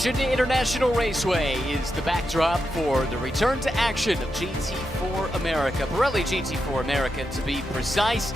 Virginia International Raceway is the backdrop for the return to action of GT4 America. Pirelli GT4 America, to be precise.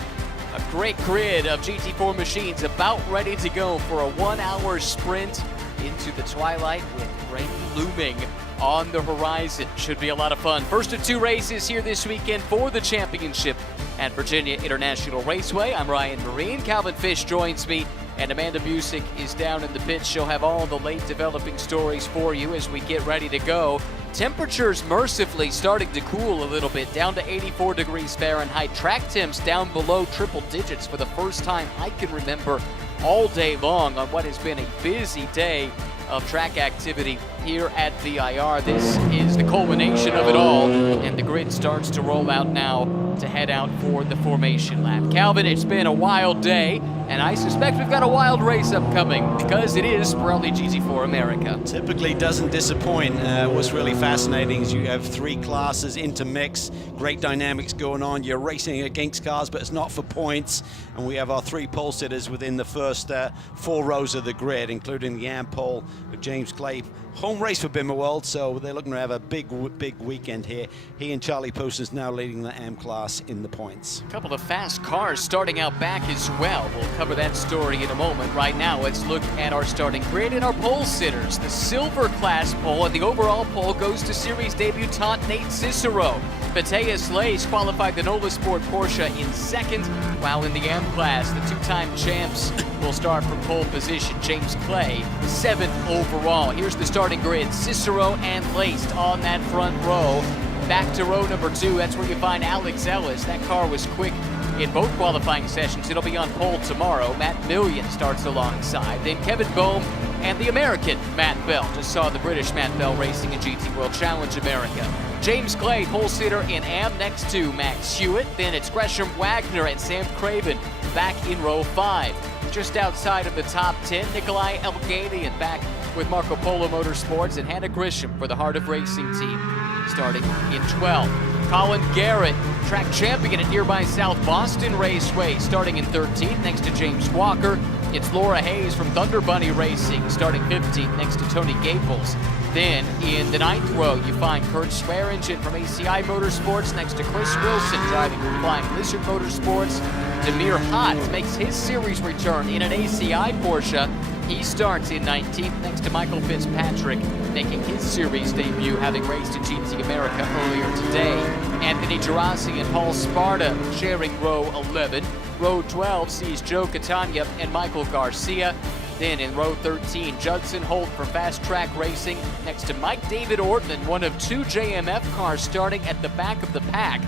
A great grid of GT4 machines about ready to go for a 1-hour sprint into the twilight with rain looming on the horizon. Should be a lot of fun. First of 2 races here this weekend for the championship at Virginia International Raceway. I'm Ryan Marine. Calvin Fish joins me, and Amanda Busick is down in the pits. She'll have all the late developing stories for you as we get ready to go. Temperatures mercifully starting to cool a little bit, down to 84 degrees Fahrenheit. Track temps down below triple digits for the first time I can remember all day long on what has been a busy day of track activity here at VIR. This is the culmination of it all, and the grid starts to roll out now to head out for the formation lap. Calvin, it's been a wild day, and I suspect we've got a wild race upcoming because it is Pirelli GT4 America. Typically doesn't disappoint. What's really fascinating is you have 3 classes intermix, great dynamics going on. You're racing against cars, but it's not for points. And we have our 3 pole sitters within the first 4 rows of the grid, including the AM pole with James Clay. Home race for Bimmer World, so they're looking to have a big weekend here. He and Charlie Poussin's now leading the AM class in the points. A couple of fast cars starting out back as well. We'll cover that story in a moment. Right now, let's look at our starting grid and our pole sitters. The silver class pole and the overall pole goes to series debutant Nate Cicero. Mateus Lace qualified the Nola Sport Porsche in 2nd, while in the AM class, the 2-time champs will start from pole position. James Clay, 7th overall. Here's the starting grid. Cicero and Laced on that front row. Back to row number 2, that's where you find Alex Ellis. That car was quick in both qualifying sessions. It'll be on pole tomorrow. Matt Millian starts alongside. Then Kevin Boehm and the American Matt Bell. Just saw the British Matt Bell racing in GT World Challenge America. James Clay, pole sitter in AM next to Max Hewitt. Then it's Gresham Wagner and Sam Craven back in row 5. Just outside of the top 10, Nikolai Elgadian back with Marco Polo Motorsports, and Hannah Grisham for the Heart of Racing team starting in 12. Colin Garrett, track champion at nearby South Boston Raceway, starting in 13th next to James Walker. It's Laura Hayes from Thunder Bunny Racing starting 15th next to Tony Gaples. Then in the 9th row, you find Kurt Swearingen from ACI Motorsports next to Chris Wilson driving for Flying Lizard Motorsports. Demir Hott makes his series return in an ACI Porsche. He starts in 19th next to Michael Fitzpatrick, making his series debut, having raced in GT America earlier today. Anthony Gerasi and Paul Sparta sharing row 11. Row 12 sees Joe Catania and Michael Garcia. Then in row 13, Judson Holt for Fast Track Racing next to Mike David Ortman, one of 2 JMF cars starting at the back of the pack.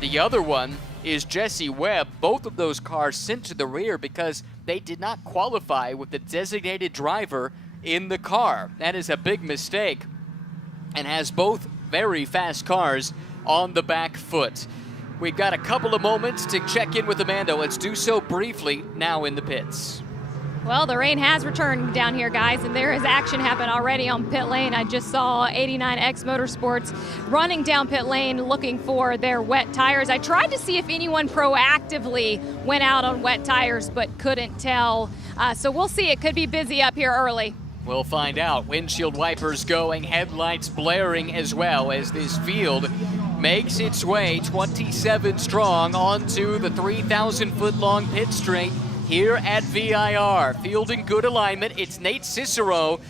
The other one is Jesse Webb. Both of those cars sent to the rear because they did not qualify with the designated driver in the car. That is a big mistake and has both very fast cars on the back foot. We've got a couple of moments to check in with Amanda. Let's do so briefly now in the pits. Well, the rain has returned down here, guys, and there is action happening already on pit lane. I just saw 89X Motorsports running down pit lane looking for their wet tires. I tried to see if anyone proactively went out on wet tires, but couldn't tell. So we'll see. It could be busy up here early. We'll find out. Windshield wipers going, headlights blaring as well as this field makes its way 27 strong onto the 3,000-foot-long pit straight here at VIR. Field in good alignment. It's Nate Cicero,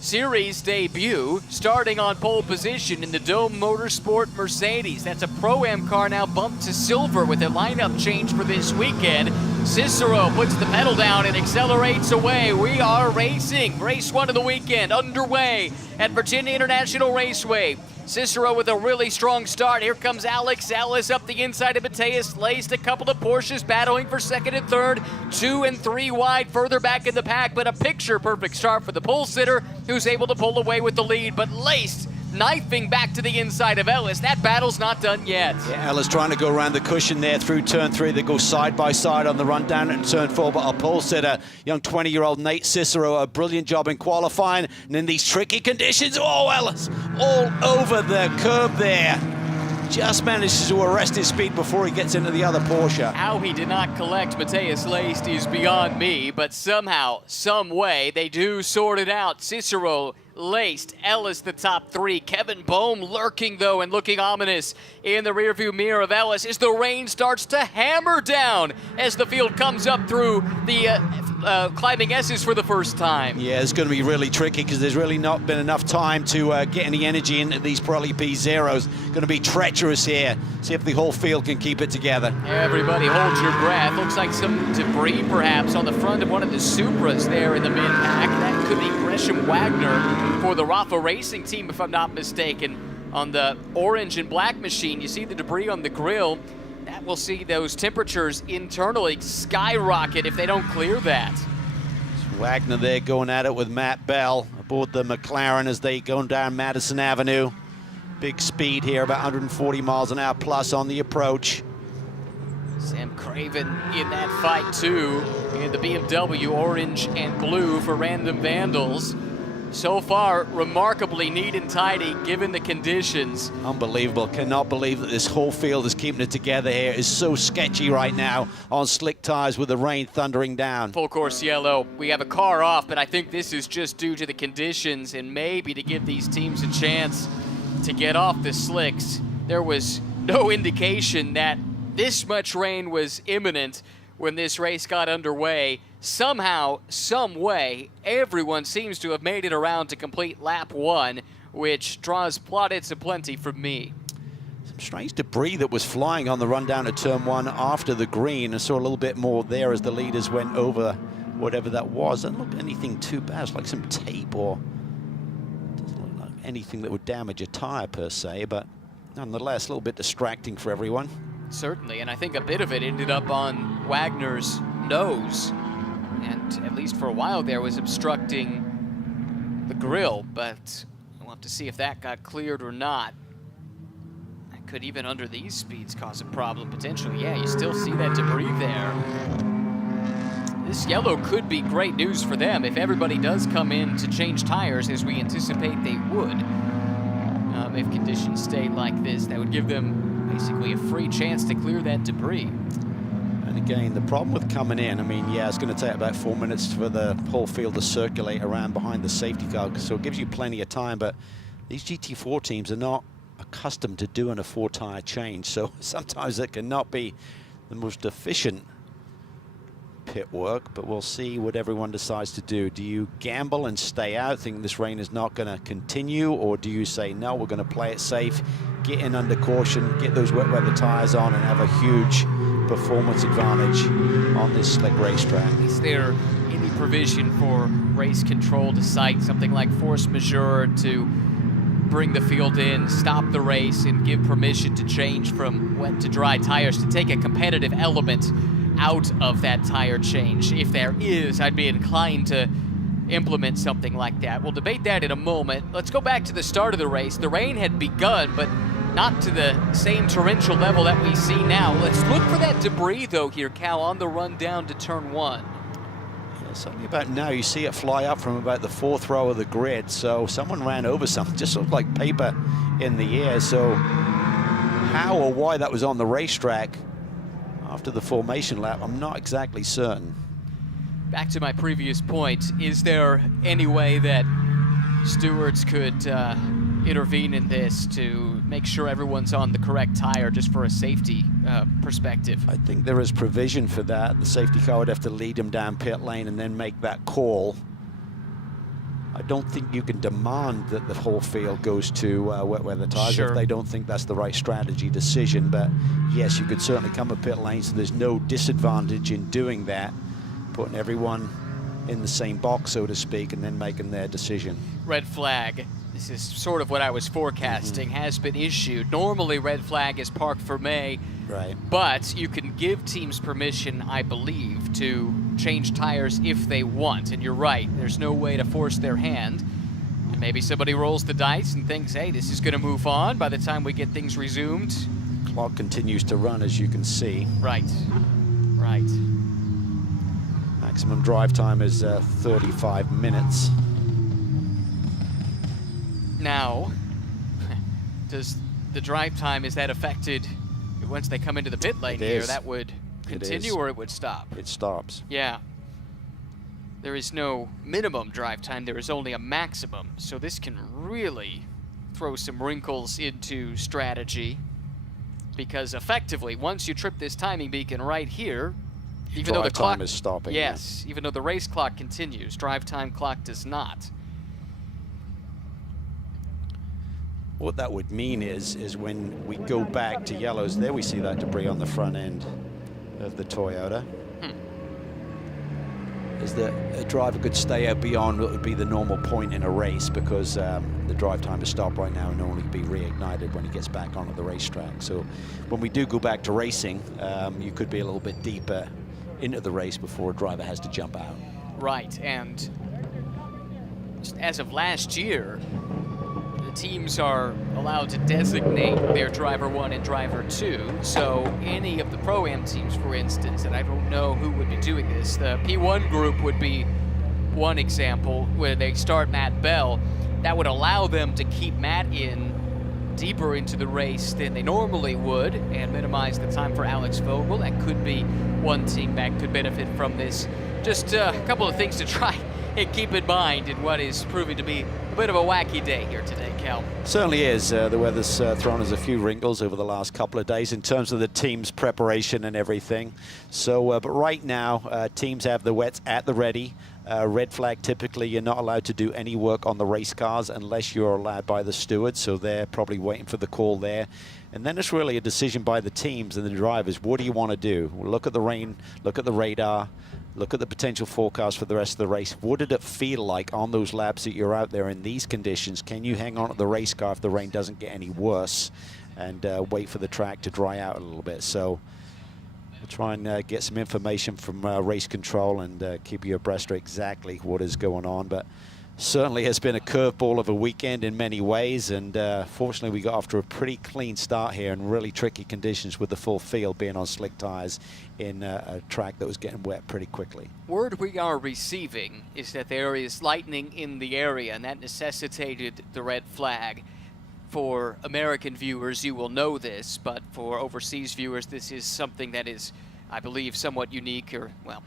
series debut, starting on pole position in the Dome Motorsport Mercedes. That's a Pro-Am car now bumped to silver with a lineup change for this weekend. Cicero puts the pedal down and accelerates away. We are racing. Race 1 of the weekend underway at Virginia International Raceway. Cicero with a really strong start. Here comes Alex Ellis up the inside of Mateus Laced. A couple of Porsches battling for 2nd and 3rd. 2 and 3 wide further back in the pack, but a picture-perfect start for the pole sitter who's able to pull away with the lead. But Laced knifing back to the inside of Ellis. That battle's not done yet. Yeah, Ellis trying to go around the cushion there through turn 3. They go side by side on the run down at turn 4, but our pole sitter, young 20-year-old Nate Cicero, a brilliant job in qualifying. And in these tricky conditions, oh, Ellis all over the curb there. just manages to arrest his speed before he gets into the other Porsche. How he did not collect Mateus Laced is beyond me, but somehow, some way, they do sort it out. Cicero laced. Ellis the top 3. Kevin Bohm lurking though and looking ominous in the rearview mirror of Ellis as the rain starts to hammer down as the field comes up through the climbing S's for the first time. Yeah, it's going to be really tricky because there's really not been enough time to get any energy into these Pirelli P0s. Going to be treacherous here. See if the whole field can keep it together. Everybody hold your breath. Looks like some debris perhaps on the front of one of the Supras there in the mid-pack. That could be Gresham Wagner for the Rafa Racing team, if I'm not mistaken. On the orange and black machine, you see the debris on the grille. That will see those temperatures internally skyrocket if they don't clear that. Wagner there going at it with Matt Bell aboard the McLaren as they go down Madison Avenue. Big speed here, about 140 miles an hour plus on the approach. Sam Craven in that fight too, in the BMW orange and blue for Random Vandals. So far, remarkably neat and tidy given the conditions. Unbelievable. Cannot believe that this whole field is keeping it together here. It's so sketchy right now on slick tires with the rain thundering down. Full course yellow. We have a car off, but I think this is just due to the conditions and maybe to give these teams a chance to get off the slicks. There was no indication that this much rain was imminent when this race got underway. Somehow, some way, everyone seems to have made it around to complete lap 1, which draws plaudits aplenty from me. Some strange debris that was flying on the run down to turn 1 after the green. I saw a little bit more there as the leaders went over whatever that was. Doesn't look anything too bad. It's like some tape or doesn't look like anything that would damage a tire per se, but nonetheless, a little bit distracting for everyone. Certainly, and I think a bit of it ended up on Wagner's nose. And at least for a while there was obstructing the grille, but we'll have to see if that got cleared or not. That could even under these speeds cause a problem potentially. Yeah, you still see that debris there. This yellow could be great news for them if everybody does come in to change tires as we anticipate they would. If conditions stay like this, that would give them basically a free chance to clear that debris. And again, the problem with coming in, I mean, yeah, it's going to take about 4 minutes for the whole field to circulate around behind the safety car, so it gives you plenty of time, but these GT4 teams are not accustomed to doing a 4-tire change, so sometimes it cannot be the most efficient pit work, but we'll see what everyone decides to do. Do you gamble and stay out, think this rain is not going to continue, or do you say, no, we're going to play it safe, get in under caution, get those wet weather tires on, and have a huge performance advantage on this slick racetrack? Is there any provision for race control to cite something like force majeure to bring the field in, stop the race, and give permission to change from wet to dry tires to take a competitive element out of that tire change? If there is, I'd be inclined to implement something like that. We'll debate that in a moment. Let's go back to the start of the race. The rain had begun, but not to the same torrential level that we see now. Let's look for that debris, though, here, Cal, on the run down to turn 1. Yeah, something about now, you see it fly up from about the 4th row of the grid, so someone ran over something, just looked like paper in the air, so how or why that was on the racetrack after the formation lap, I'm not exactly certain. Back to my previous point, is there any way that stewards could intervene in this to make sure everyone's on the correct tire just for a safety perspective? I think there is provision for that. The safety car would have to lead him down pit lane and then make that call. I don't think you can demand that the whole field goes to wet weather tires if they don't think that's the right strategy decision. But yes, you could certainly come to pit lane, so there's no disadvantage in doing that, putting everyone in the same box, so to speak, and then making their decision. Red flag. This is sort of what I was forecasting, has been issued. Normally, red flag is parked for May. Right. But you can give teams permission, I believe, to change tires if they want. And you're right, there's no way to force their hand. And maybe somebody rolls the dice and thinks, hey, this is going to move on by the time we get things resumed. Clock continues to run, as you can see. Right. Right. Maximum drive time is 35 minutes. Now, does the drive time, is that affected once they come into the pit lane here? That would continue or it would stop? It stops. Yeah. there is no minimum drive time, there is only a maximum. So this can really throw some wrinkles into strategy, because effectively, once you trip this timing beacon right here, even though the clock is stopping. Yes, even though the race clock continues, drive time clock does not. What that would mean is when we go back to yellows, there we see that debris on the front end of the Toyota. Is that a driver could stay out beyond what would be the normal point in a race, because the drive time is stopped right now and only be reignited when he gets back onto the racetrack. So when we do go back to racing, you could be a little bit deeper into the race before a driver has to jump out. Right, and as of last year, the teams are allowed to designate their driver 1 and driver 2. So any of the Pro-Am teams, for instance, and I don't know who would be doing this, the P1 group would be one example, where they start Matt Bell. That would allow them to keep Matt in deeper into the race than they normally would and minimize the time for Alex Vogel. That could be one team that could benefit from this. Just a couple of things to try and keep in mind in what is proving to be a bit of a wacky day here today, Cal. Certainly is. The weather's thrown us a few wrinkles over the last couple of days in terms of the team's preparation and everything. So, but right now, teams have the wets at the ready. Red flag, typically you're not allowed to do any work on the race cars unless you're allowed by the stewards, so they're probably waiting for the call there. And then it's really a decision by the teams and the drivers. What do you want to do? Well, look at the rain, look at the radar, look at the potential forecast for the rest of the race. What did it feel like on those laps that you're out there in these conditions? Can you hang on to the race car if the rain doesn't get any worse, and wait for the track to dry out a little bit? So we'll try and get some information from race control and keep you abreast of exactly what is going on. But certainly has been a curveball of a weekend in many ways, and fortunately we got off to a pretty clean start here in really tricky conditions with the full field being on slick tires in a track that was getting wet pretty quickly. Word we are receiving is that there is lightning in the area, and that necessitated the red flag. For American viewers, you will know this, but for overseas viewers, this is something that is, I believe, somewhat unique, or, well,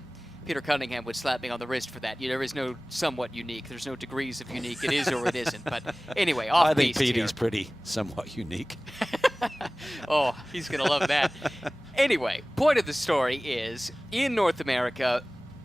Peter Cunningham would slap me on the wrist for that. There is no somewhat unique. There's no degrees of unique. It is or it isn't. But anyway, off-piste I think Petey's here. pretty somewhat unique. Oh, he's going to love that. Anyway, point of the story is, in North America,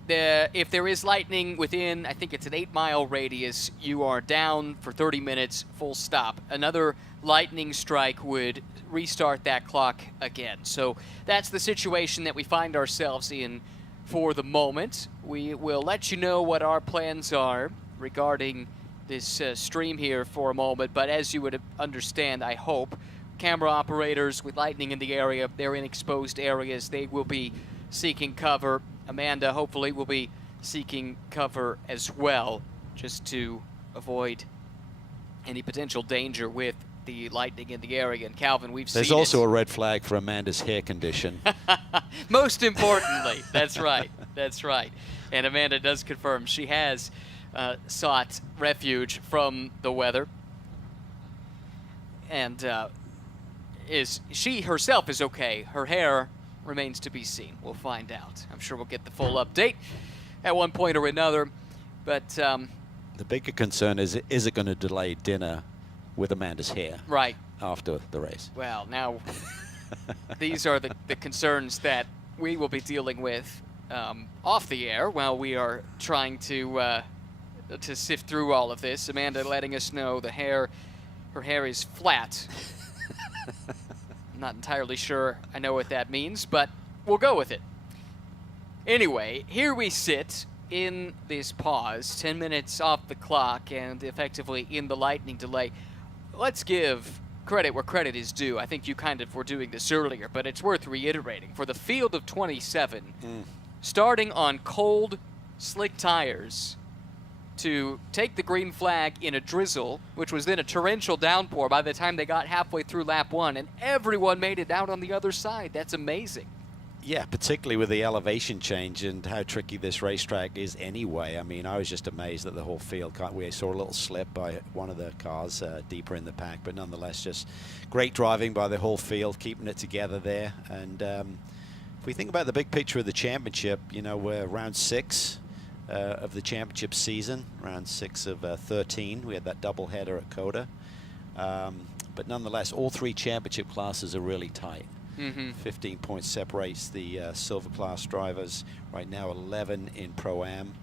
if there is lightning within, I think it's an 8-mile radius, you are down for 30 minutes, full stop. Another lightning strike would restart that clock again. So that's the situation that we find ourselves in for the moment. We will let you know what our plans are regarding this stream here for a moment, but as you would understand, I hope, camera operators with lightning in the area, they're in exposed areas, they will be seeking cover. Amanda hopefully will be seeking cover as well, just to avoid any potential danger with the lightning in the area. And Calvin, we've seen There's also a red flag for Amanda's hair condition. Most importantly, that's right, that's right. And Amanda does confirm she has sought refuge from the weather. And she herself is okay. Her hair remains to be seen. We'll find out. I'm sure we'll get the full update at one point or another. But the bigger concern is it going to delay dinner with Amanda's hair right after the race? Well, now these are the concerns that we will be dealing with off the air while we are trying to sift through all of this. Amanda letting us know her hair is flat. I'm not entirely sure I know what that means, but we'll go with it. Anyway, here we sit in this pause, 10 minutes off the clock and effectively in the lightning delay. Let's give credit where credit is due. I think you kind of were doing this earlier, but it's worth reiterating. For the field of 27, starting on cold, slick tires, to take the green flag in a drizzle, which was then a torrential downpour by the time they got halfway through lap 1, and everyone made it out on the other side. That's amazing. Yeah, particularly with the elevation change and how tricky this racetrack is anyway. I mean, I was just amazed that the whole field, we saw a little slip by one of the cars deeper in the pack, but nonetheless just great driving by the whole field, keeping it together there. And if we think about the big picture of the championship, we're round 6. of the championship season, round 6 of 13. We had that doubleheader at Coda. But nonetheless, all 3 championship classes are really tight. 15 points separates the silver class drivers. Right now 11 in Pro-Am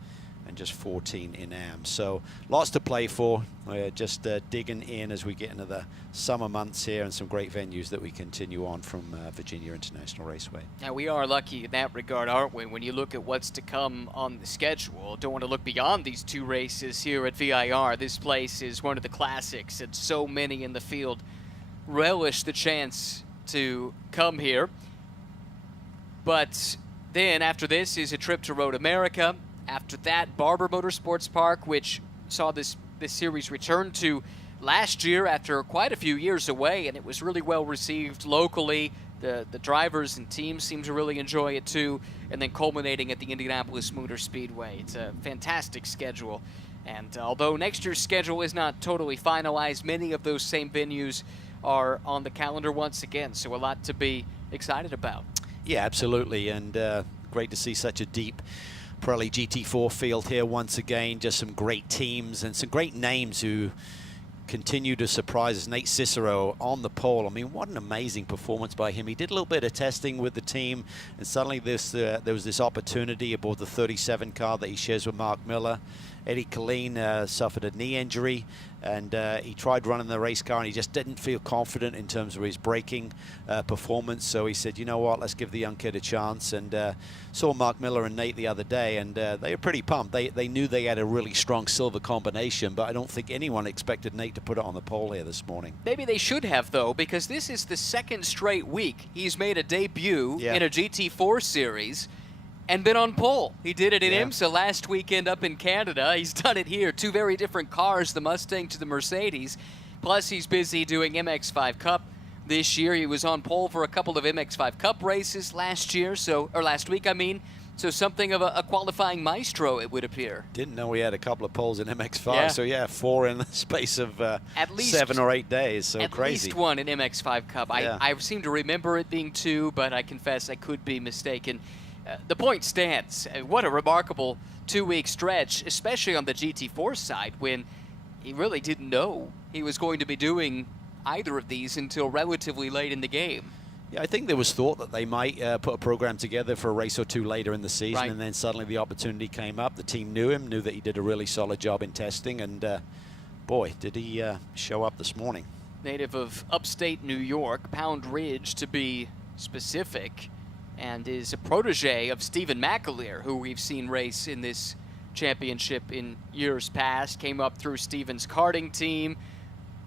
and just 14 in Am. So lots to play for. We're just digging in as we get into the summer months here, and some great venues that we continue on from Virginia International Raceway. Now, we are lucky in that regard, aren't we? When you look at what's to come on the schedule, don't want to look beyond these 2 races here at VIR. This place is one of the classics, and so many in the field relish the chance to come here. But then after this is a trip to Road America. After that, Barber Motorsports Park, which saw this series return to last year after quite a few years away, and it was really well received locally. The drivers and teams seem to really enjoy it too, and then culminating at the Indianapolis Motor Speedway. It's a fantastic schedule, and although next year's schedule is not totally finalized, many of those same venues are on the calendar once again, so a lot to be excited about. Yeah, absolutely, and great to see such a deep Pirelli GT4 field here once again. Just some great teams and some great names who continue to surprise us. Nate Cicero on the pole. I mean, what an amazing performance by him. He did a little bit of testing with the team, and suddenly there was this opportunity aboard the 37 car that he shares with Mark Miller. Eddie Killeen suffered a knee injury, and he tried running the race car, and he just didn't feel confident in terms of his braking performance. So he said, you know what, let's give the young kid a chance. And saw Mark Miller and Nate the other day, and they were pretty pumped. They knew they had a really strong silver combination, but I don't think anyone expected Nate to put it on the pole here this morning. Maybe they should have, though, because this is the 2nd straight week he's made a debut in a GT4 series and been on pole. He did it in IMSA last weekend up in Canada. He's done it here. 2 very different cars, the Mustang to the Mercedes. Plus, he's busy doing MX5 Cup this year. He was on pole for a couple of MX5 Cup races last week, I mean. So something of a qualifying maestro, it would appear. Didn't know he had a couple of poles in MX5. So yeah, 4 in the space of at least 7 or 8 days. So at crazy. At least 1 in MX5 Cup. I seem to remember it being 2, but I confess I could be mistaken. The point stands. What a remarkable 2-week stretch, especially on the GT4 side, when he really didn't know he was going to be doing either of these until relatively late in the game. Yeah, I think there was thought that they might put a program together for a race or 2 later in the season, and then suddenly the opportunity came up. The team knew him, knew that he did a really solid job in testing, and boy, did he show up this morning. Native of upstate New York, Pound Ridge to be specific, and is a protege of Stephen McAleer, who we've seen race in this championship in years past. Came up through Stephen's karting team.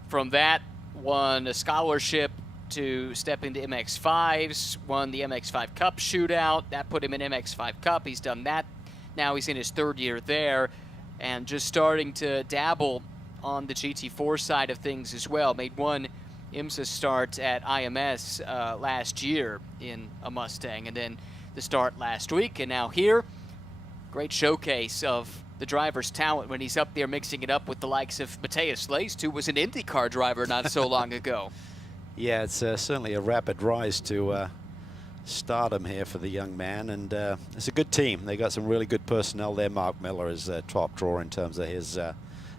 From that, won a scholarship to step into MX5s, won the MX5 Cup shootout. That put him in MX5 Cup. He's done that. Now he's in his 3rd year there, and just starting to dabble on the GT4 side of things as well. Made 1 IMSA start at IMS last year in a Mustang, and then the start last week, and now here. Great showcase of the driver's talent when he's up there mixing it up with the likes of Matthias Leist, who was an IndyCar driver not so long ago. Yeah, it's certainly a rapid rise to stardom here for the young man, and it's a good team. They got some really good personnel there. Mark Miller is a top drawer in terms of his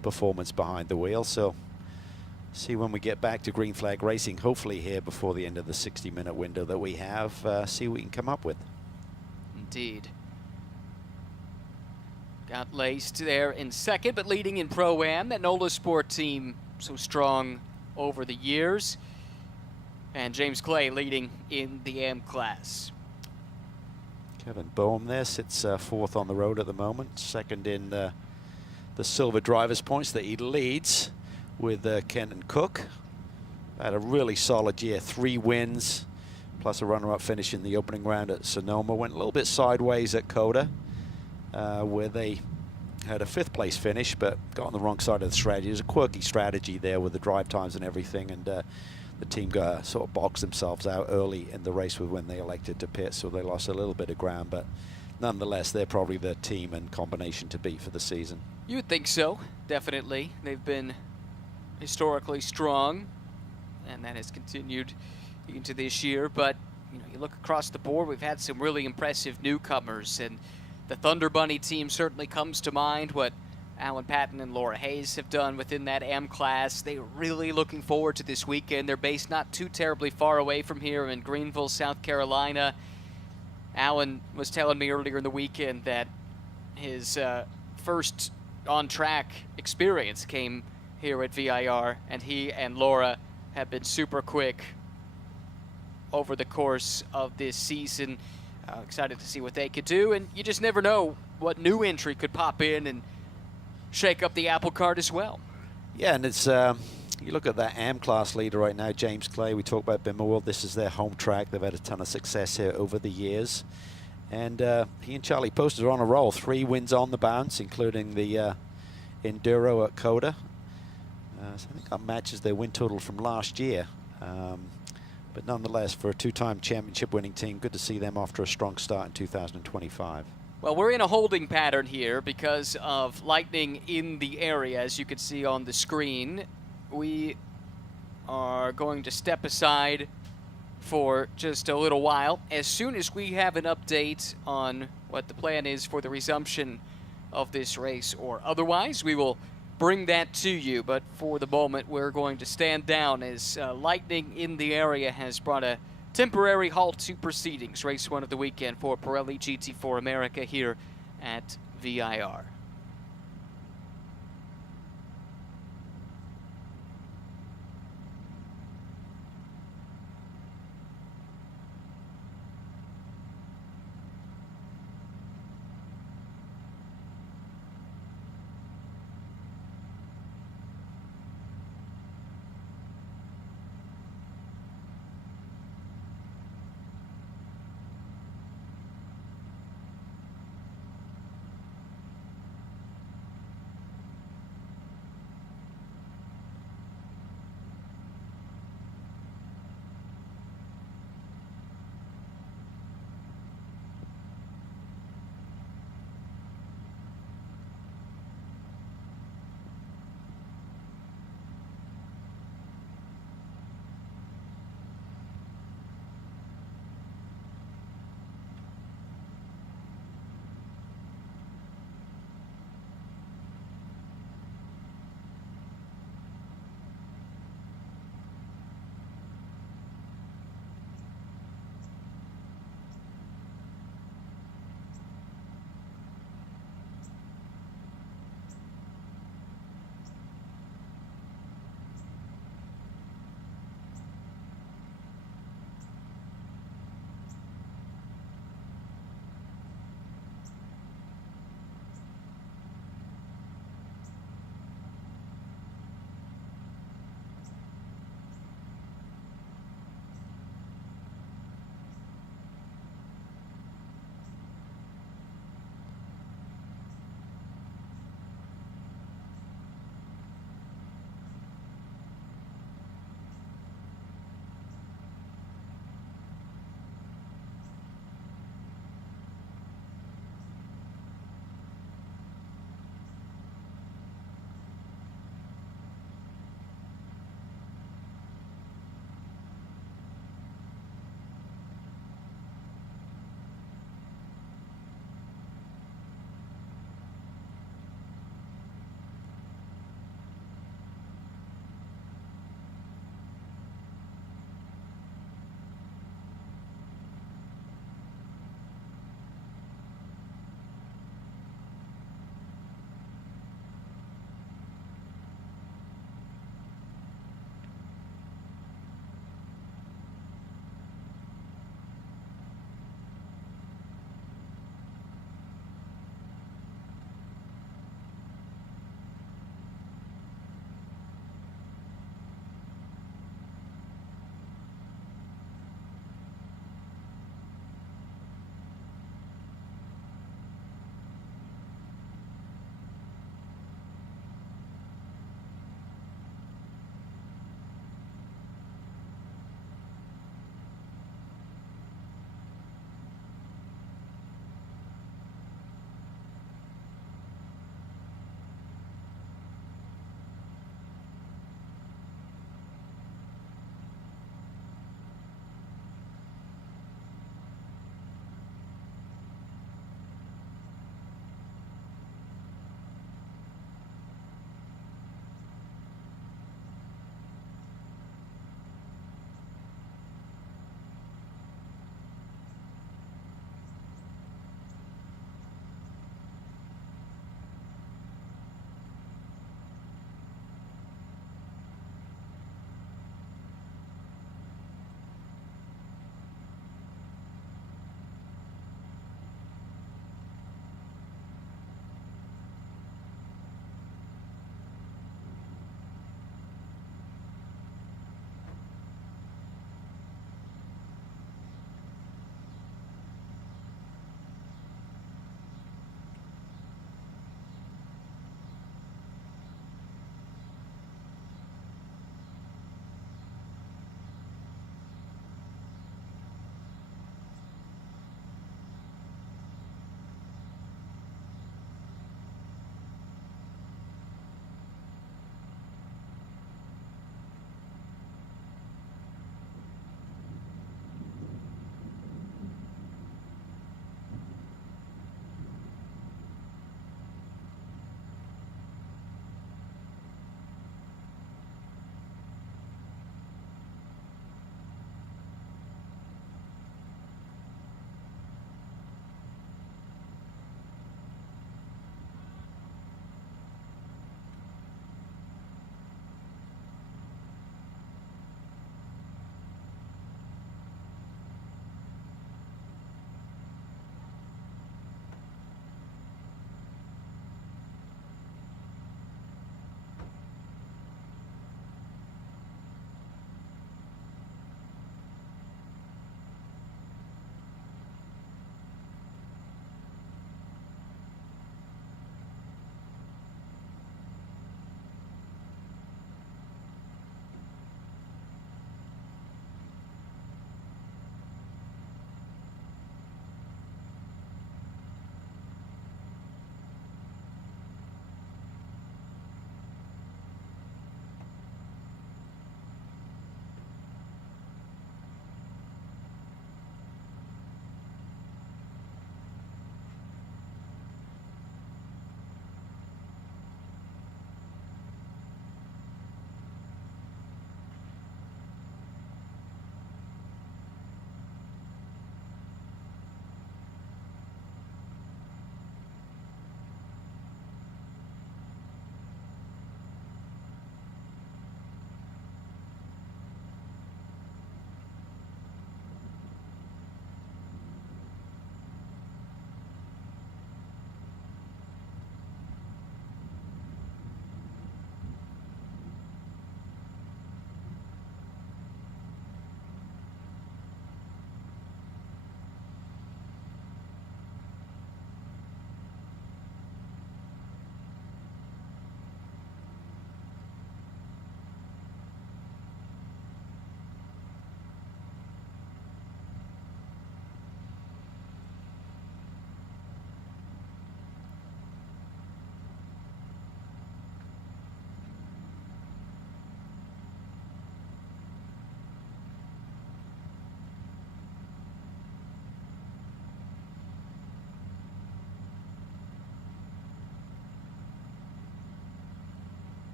performance behind the wheel. So see when we get back to green flag racing, hopefully here before the end of the 60-minute window that we have, see what we can come up with. Indeed. Got Leist there in 2nd, but leading in Pro-Am. That NOLA Sport team so strong over the years. And James Clay leading in the AM class. Kevin Boehm there sits 4th on the road at the moment, 2nd in the silver drivers points that he leads with Kenton Cook. Had a really solid year, 3 wins, plus a runner-up finish in the opening round at Sonoma. Went a little bit sideways at Coda, where they had a 5th place finish, but got on the wrong side of the strategy. There's a quirky strategy there with the drive times and everything, and the team sort of boxed themselves out early in the race with when they elected to pit, so they lost a little bit of ground, but nonetheless, they're probably the team and combination to beat for the season. You would think so, definitely. They've been historically strong, and that has continued into this year, but you look across the board, we've had some really impressive newcomers, and The Thunder Bunny team certainly comes to mind, what Alan Patton and Laura Hayes have done within that M class. They're really looking forward to this weekend. They're based not too terribly far away from here in Greenville, South Carolina. Alan was telling me earlier in the weekend that his first on-track experience came here at VIR, and he and Laura have been super quick over the course of this season. Excited to see what they could do, and you just never know what new entry could pop in and shake up the apple cart as well. Yeah, and it's you look at that AM class leader right now, James Clay. We talk about Bimmerworld. This is their home track. They've had a ton of success here over the years, and he and Charlie Poster are on a roll. 3 wins on the bounce, including the Enduro at Coda. So I think that matches their win total from last year. But nonetheless, for a 2-time championship winning team, good to see them after a strong start in 2025. Well, we're in a holding pattern here because of lightning in the area, as you can see on the screen. We are going to step aside for just a little while. As soon as we have an update on what the plan is for the resumption of this race or otherwise, we will bring that to you. But for the moment, we're going to stand down as lightning in the area has brought a temporary halt to proceedings. Race 1 of the weekend for Pirelli GT4 America here at VIR.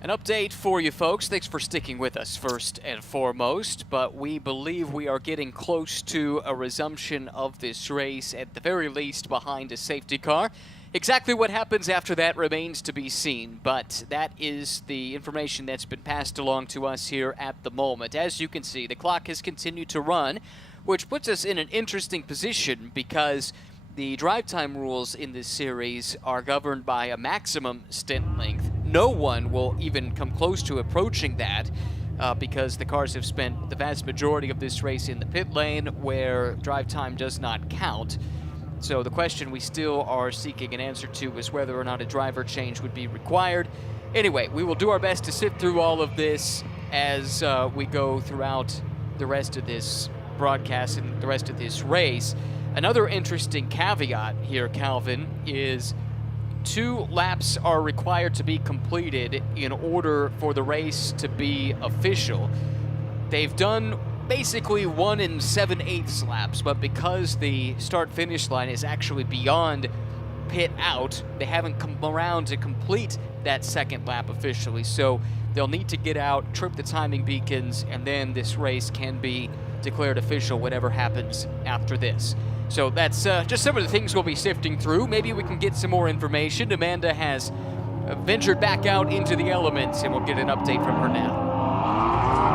An update for you folks. Thanks for sticking with us first and foremost, but we believe we are getting close to a resumption of this race, at the very least behind a safety car. Exactly what happens after that remains to be seen, but that is the information that's been passed along to us here at the moment. As you can see, the clock has continued to run, which puts us in an interesting position because the drive time rules in this series are governed by a maximum stint length. No one will even come close to approaching that because the cars have spent the vast majority of this race in the pit lane where drive time does not count. So the question we still are seeking an answer to is whether or not a driver change would be required. Anyway, we will do our best to sit through all of this as we go throughout the rest of this broadcast and the rest of this race. Another interesting caveat here, Calvin, is 2 laps are required to be completed in order for the race to be official. They've done basically 1 7/8 laps, but because the start-finish line is actually beyond pit out, they haven't come around to complete that second lap officially. So they'll need to get out, trip the timing beacons, and then this race can be declared official, whatever happens after this. So that's just some of the things we'll be sifting through. Maybe we can get some more information. Amanda has ventured back out into the elements, and we'll get an update from her now.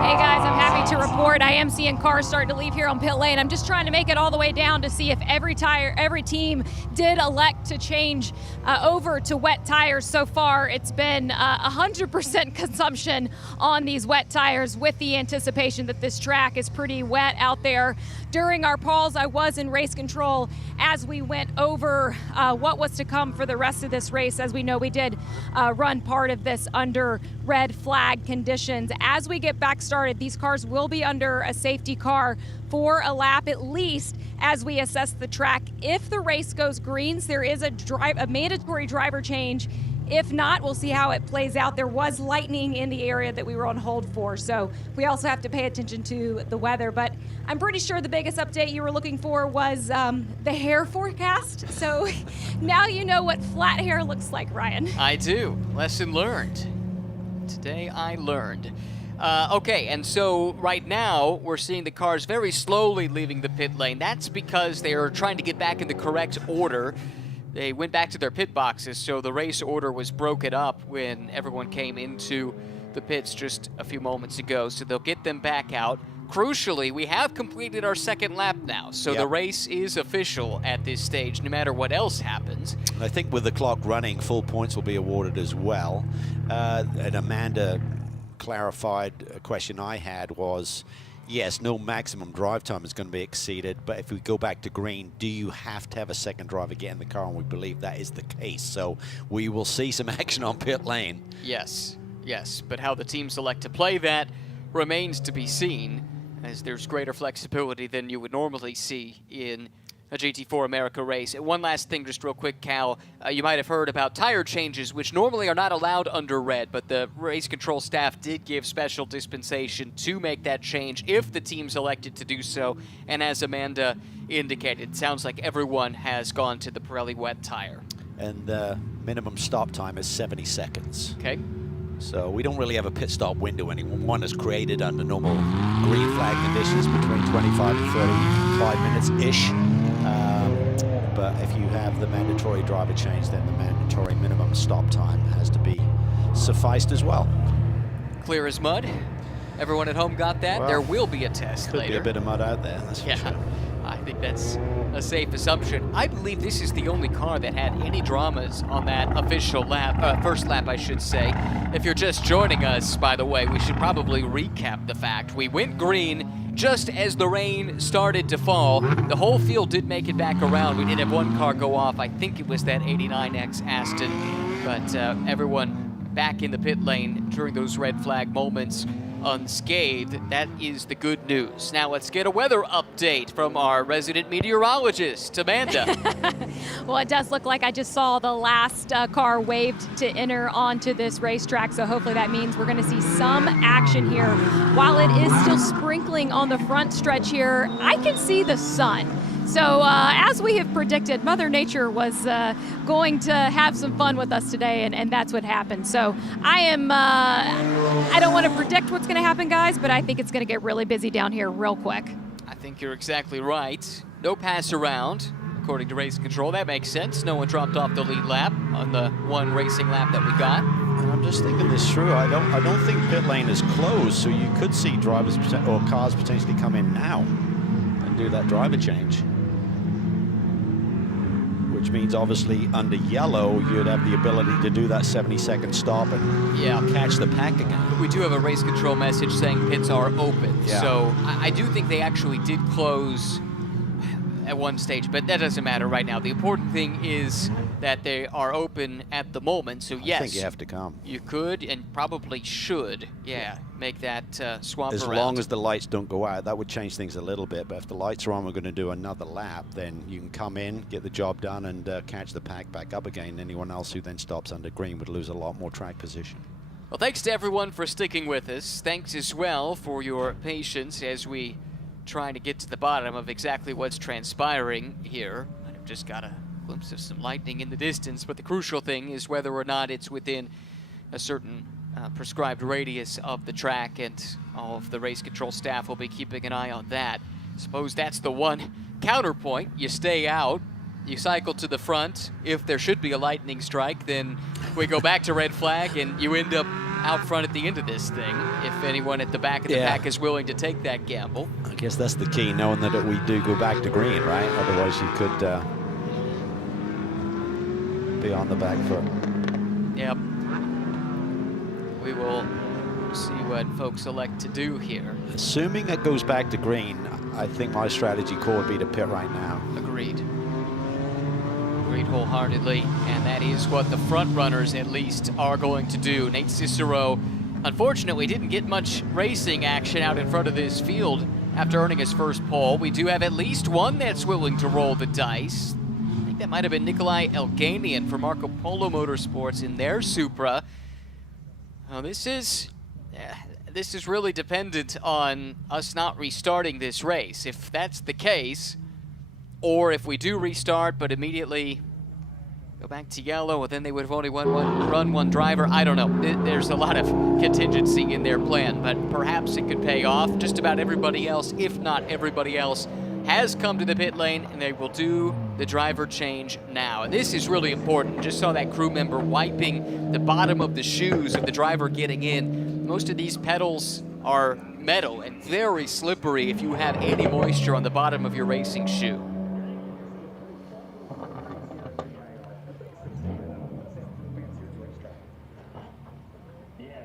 Hey guys, I'm happy to report I am seeing cars starting to leave here on pit lane. I'm just trying to make it all the way down to see if every team did elect to change over to wet tires. So far, it's been 100% consumption on these wet tires with the anticipation that this track is pretty wet out there. During our polls, I was in race control as we went over what was to come for the rest of this race. As we know, we did run part of this under red flag conditions. As we get back started, these cars will be under a safety car for a lap at least as we assess the track. If the race goes greens, there is a mandatory driver change. If not, we'll see how it plays out. There was lightning in the area that we were on hold for, so we also have to pay attention to the weather. But I'm pretty sure the biggest update you were looking for was the hair forecast. So now you know what flat hair looks like, Ryan. I do. Lesson learned. Today I learned. Okay, and so right now we're seeing the cars very slowly leaving the pit lane. That's because they are trying to get back in the correct order. They went back to their pit boxes, so the race order was broken up when everyone came into the pits just a few moments ago. So they'll get them back out. Crucially, we have completed our second lap now, so the race is official at this stage, no matter what else happens. I think with the clock running, full points will be awarded as well. And Amanda clarified a question I had was, yes, no maximum drive time is going to be exceeded, but if we go back to green, do you have to have a second driver get in the car? And we believe that is the case. So we will see some action on pit lane. Yes, yes, but how the teams select to play that remains to be seen, as there's greater flexibility than you would normally see in a GT4 America race. And one last thing, just real quick, Cal. You might have heard about tire changes, which normally are not allowed under red, but the race control staff did give special dispensation to make that change if the teams elected to do so. And as Amanda indicated, it sounds like everyone has gone to the Pirelli wet tire. And the minimum stop time is 70 seconds. Okay. So we don't really have a pit stop window anymore. One is created under normal green flag conditions between 25 and 35 minutes-ish. But if you have the mandatory driver change, then the mandatory minimum stop time has to be sufficed as well. Clear as mud. Everyone at home got that. Well, there will be a test could later. Be a bit of mud out there, that's for sure. I think that's a safe assumption. I believe this is the only car that had any dramas on that official lap, first lap, I should say. If you're just joining us, by the way, we should probably recap the fact. We went green just as the rain started to fall. The whole field did make it back around. We did have one car go off. I think it was that 89X Aston, but everyone back in the pit lane during those red flag moments unscathed. That is the good news. Now let's get a weather update from our resident meteorologist, Amanda. Well, it does look like I just saw the last car waved to enter onto this racetrack, so hopefully that means we're going to see some action here. While it is still sprinkling on the front stretch here, I can see the sun. So as we have predicted, Mother Nature was going to have some fun with us today, and that's what happened. So I don't want to predict what's going to happen, guys, but I think it's going to get really busy down here real quick. I think you're exactly right. No pass around, according to race control. That makes sense. No one dropped off the lead lap on the one racing lap that we got. And I'm just thinking this through. I don't think pit lane is closed, so you could see drivers or cars potentially come in now and do that driver change. Which means obviously under yellow, you'd have the ability to do that 70-second stop and catch the pack again. We do have a race control message saying pits are open. Yeah. So I do think they actually did close at one stage, but that doesn't matter right now. The important thing is that they are open at the moment. So yes, I think you have to come. You could and probably should, make that swap As around. long as the lights don't go out, that would change things a little bit. But if the lights are on, we're going to do another lap, then you can come in, get the job done, and catch the pack back up again. Anyone else who then stops under green would lose a lot more track position. Well, thanks to everyone for sticking with us. Thanks as well for your patience as we try to get to the bottom of exactly what's transpiring here. I've just got a glimpse of some lightning in the distance, but the crucial thing is whether or not it's within a certain prescribed radius of the track, and all of the race control staff will be keeping an eye on that. Suppose that's the one counterpoint. You stay out, you cycle to the front. If there should be a lightning strike, then we go back to red flag and you end up out front at the end of this thing, if anyone at the back of the pack is willing to take that gamble. I guess that's the key, knowing that we do go back to green, right? Otherwise you could be on the back foot. Yep. We will see what folks elect to do here. Assuming it goes back to green, I think my strategy core would be to pit right now. Agreed. Agreed wholeheartedly, and that is what the front runners at least are going to do. Nate Cicero, unfortunately, didn't get much racing action out in front of this field after earning his first pole. We do have at least one that's willing to roll the dice. I think that might have been Nikolai Elganian for Marco Polo Motorsports in their Supra. Now, this is really dependent on us not restarting this race. If that's the case, or if we do restart but immediately go back to yellow, well, then they would have only run one driver. I don't know. There's a lot of contingency in their plan, but perhaps it could pay off. Just about everybody else, if not everybody else, has come to the pit lane, and they will do the driver change now. And this is really important. Just saw that crew member wiping the bottom of the shoes of the driver getting in. Most of these pedals are metal and very slippery if you have any moisture on the bottom of your racing shoe.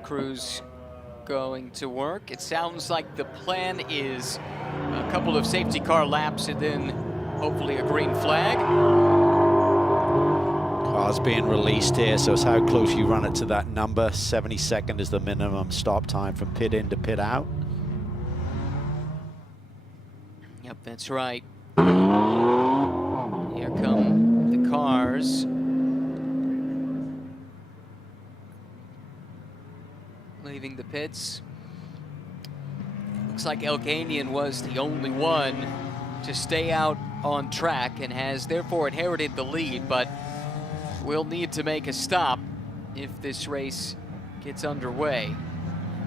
Crew's going to work. It sounds like the plan is a couple of safety car laps and then hopefully a green flag. Car's being released here, so it's how close you run it to that number. 70-second is the minimum stop time from pit in to pit out. Yep, that's right. Here come the cars. Leaving the pits. Looks like Elganian was the only one to stay out on track and has therefore inherited the lead, but will need to make a stop if this race gets underway.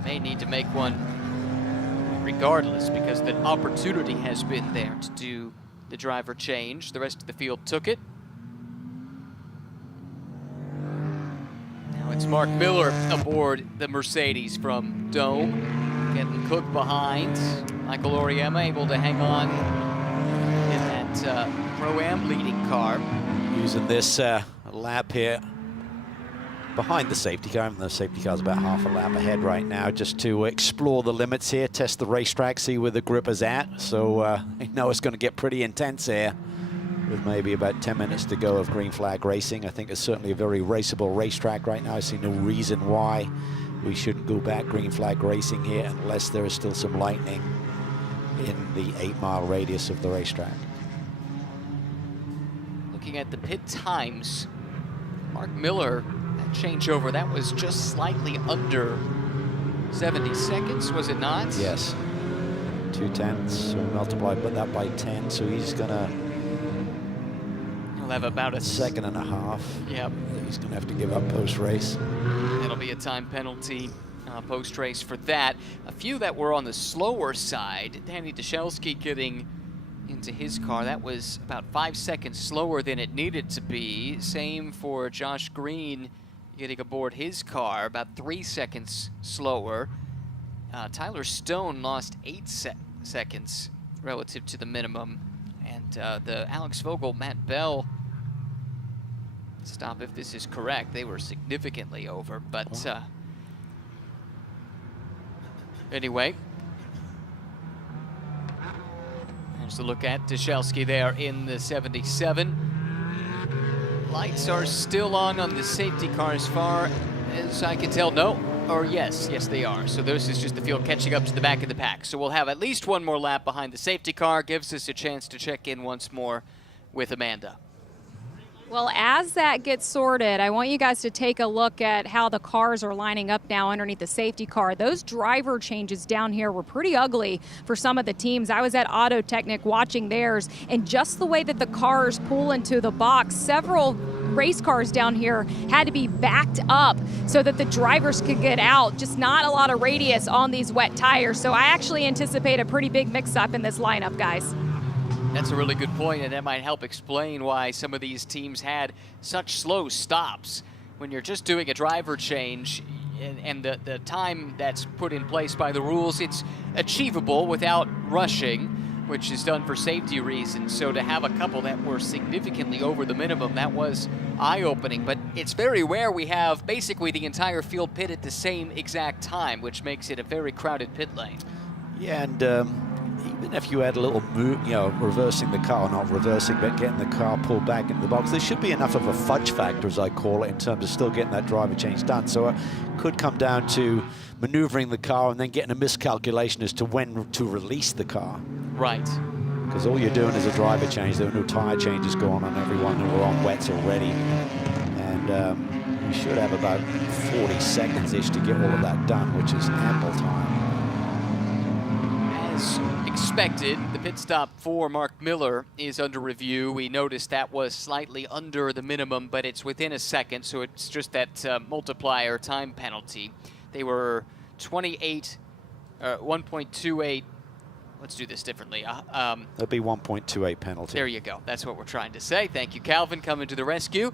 May need to make one regardless, because the opportunity has been there to do the driver change. The rest of the field took it. Now it's Mark Miller aboard the Mercedes from Dome, getting Cook behind. Michael Oriema able to hang on in that Pro-Am leading car. Using this lap here behind the safety car, and the safety car's about half a lap ahead right now, just to explore the limits here, test the racetrack, see where the grip is at. So I know it's going to get pretty intense here with maybe about 10 minutes to go of green flag racing. I think it's certainly a very raceable racetrack right now. I see no reason why we shouldn't go back green flag racing here unless there is still some lightning in the 8-mile radius of the racetrack. Looking at the pit times, Mark Miller, that changeover, that was just slightly under 70 seconds, was it not? Yes. 2/10, so multiply that by 10, so he's gonna have about a second and a half. Yep. That he's going to have to give up post-race. It'll be a time penalty post-race for that. A few that were on the slower side. Danny Dashelski getting into his car. That was about 5 seconds slower than it needed to be. Same for Josh Green getting aboard his car, about 3 seconds slower. Tyler Stone lost 8 seconds relative to the minimum. And the Alex Vogel, Matt Bell stop, if this is correct, they were significantly over, but anyway. Here's a look at Dashelski there in the 77. Lights are still on the safety car as far as I can tell. No, or yes, they are. So this is just the field catching up to the back of the pack. So we'll have at least one more lap behind the safety car. Gives us a chance to check in once more with Amanda. Well, as that gets sorted, I want you guys to take a look at how the cars are lining up now underneath the safety car. Those driver changes down here were pretty ugly for some of the teams. I was at Auto Technic watching theirs, and just the way that the cars pull into the box, several race cars down here had to be backed up so that the drivers could get out. Just not a lot of radius on these wet tires. So I actually anticipate a pretty big mix-up in this lineup, guys. That's a really good point, and that might help explain why some of these teams had such slow stops. When you're just doing a driver change and the time that's put in place by the rules, it's achievable without rushing, which is done for safety reasons. So to have a couple that were significantly over the minimum, that was eye-opening. But it's very rare we have basically the entire field pit at the same exact time, which makes it a very crowded pit lane. Yeah, and even if you had a little move, reversing the car, not reversing, but getting the car pulled back into the box, there should be enough of a fudge factor, as I call it, in terms of still getting that driver change done. So it could come down to maneuvering the car and then getting a miscalculation as to when to release the car. Right. Because all you're doing is a driver change. There are no tire changes going on everyone who are on wets already. And you should have about 40 seconds-ish to get all of that done, which is ample time. As expected, the pit stop for Mark Miller is under review. We noticed that was slightly under the minimum, but it's within a second, so it's just that multiplier time penalty. They were 1.28. Let's do this differently. That'd be 1.28 penalty. There you go. That's what we're trying to say. Thank you, Calvin, coming to the rescue.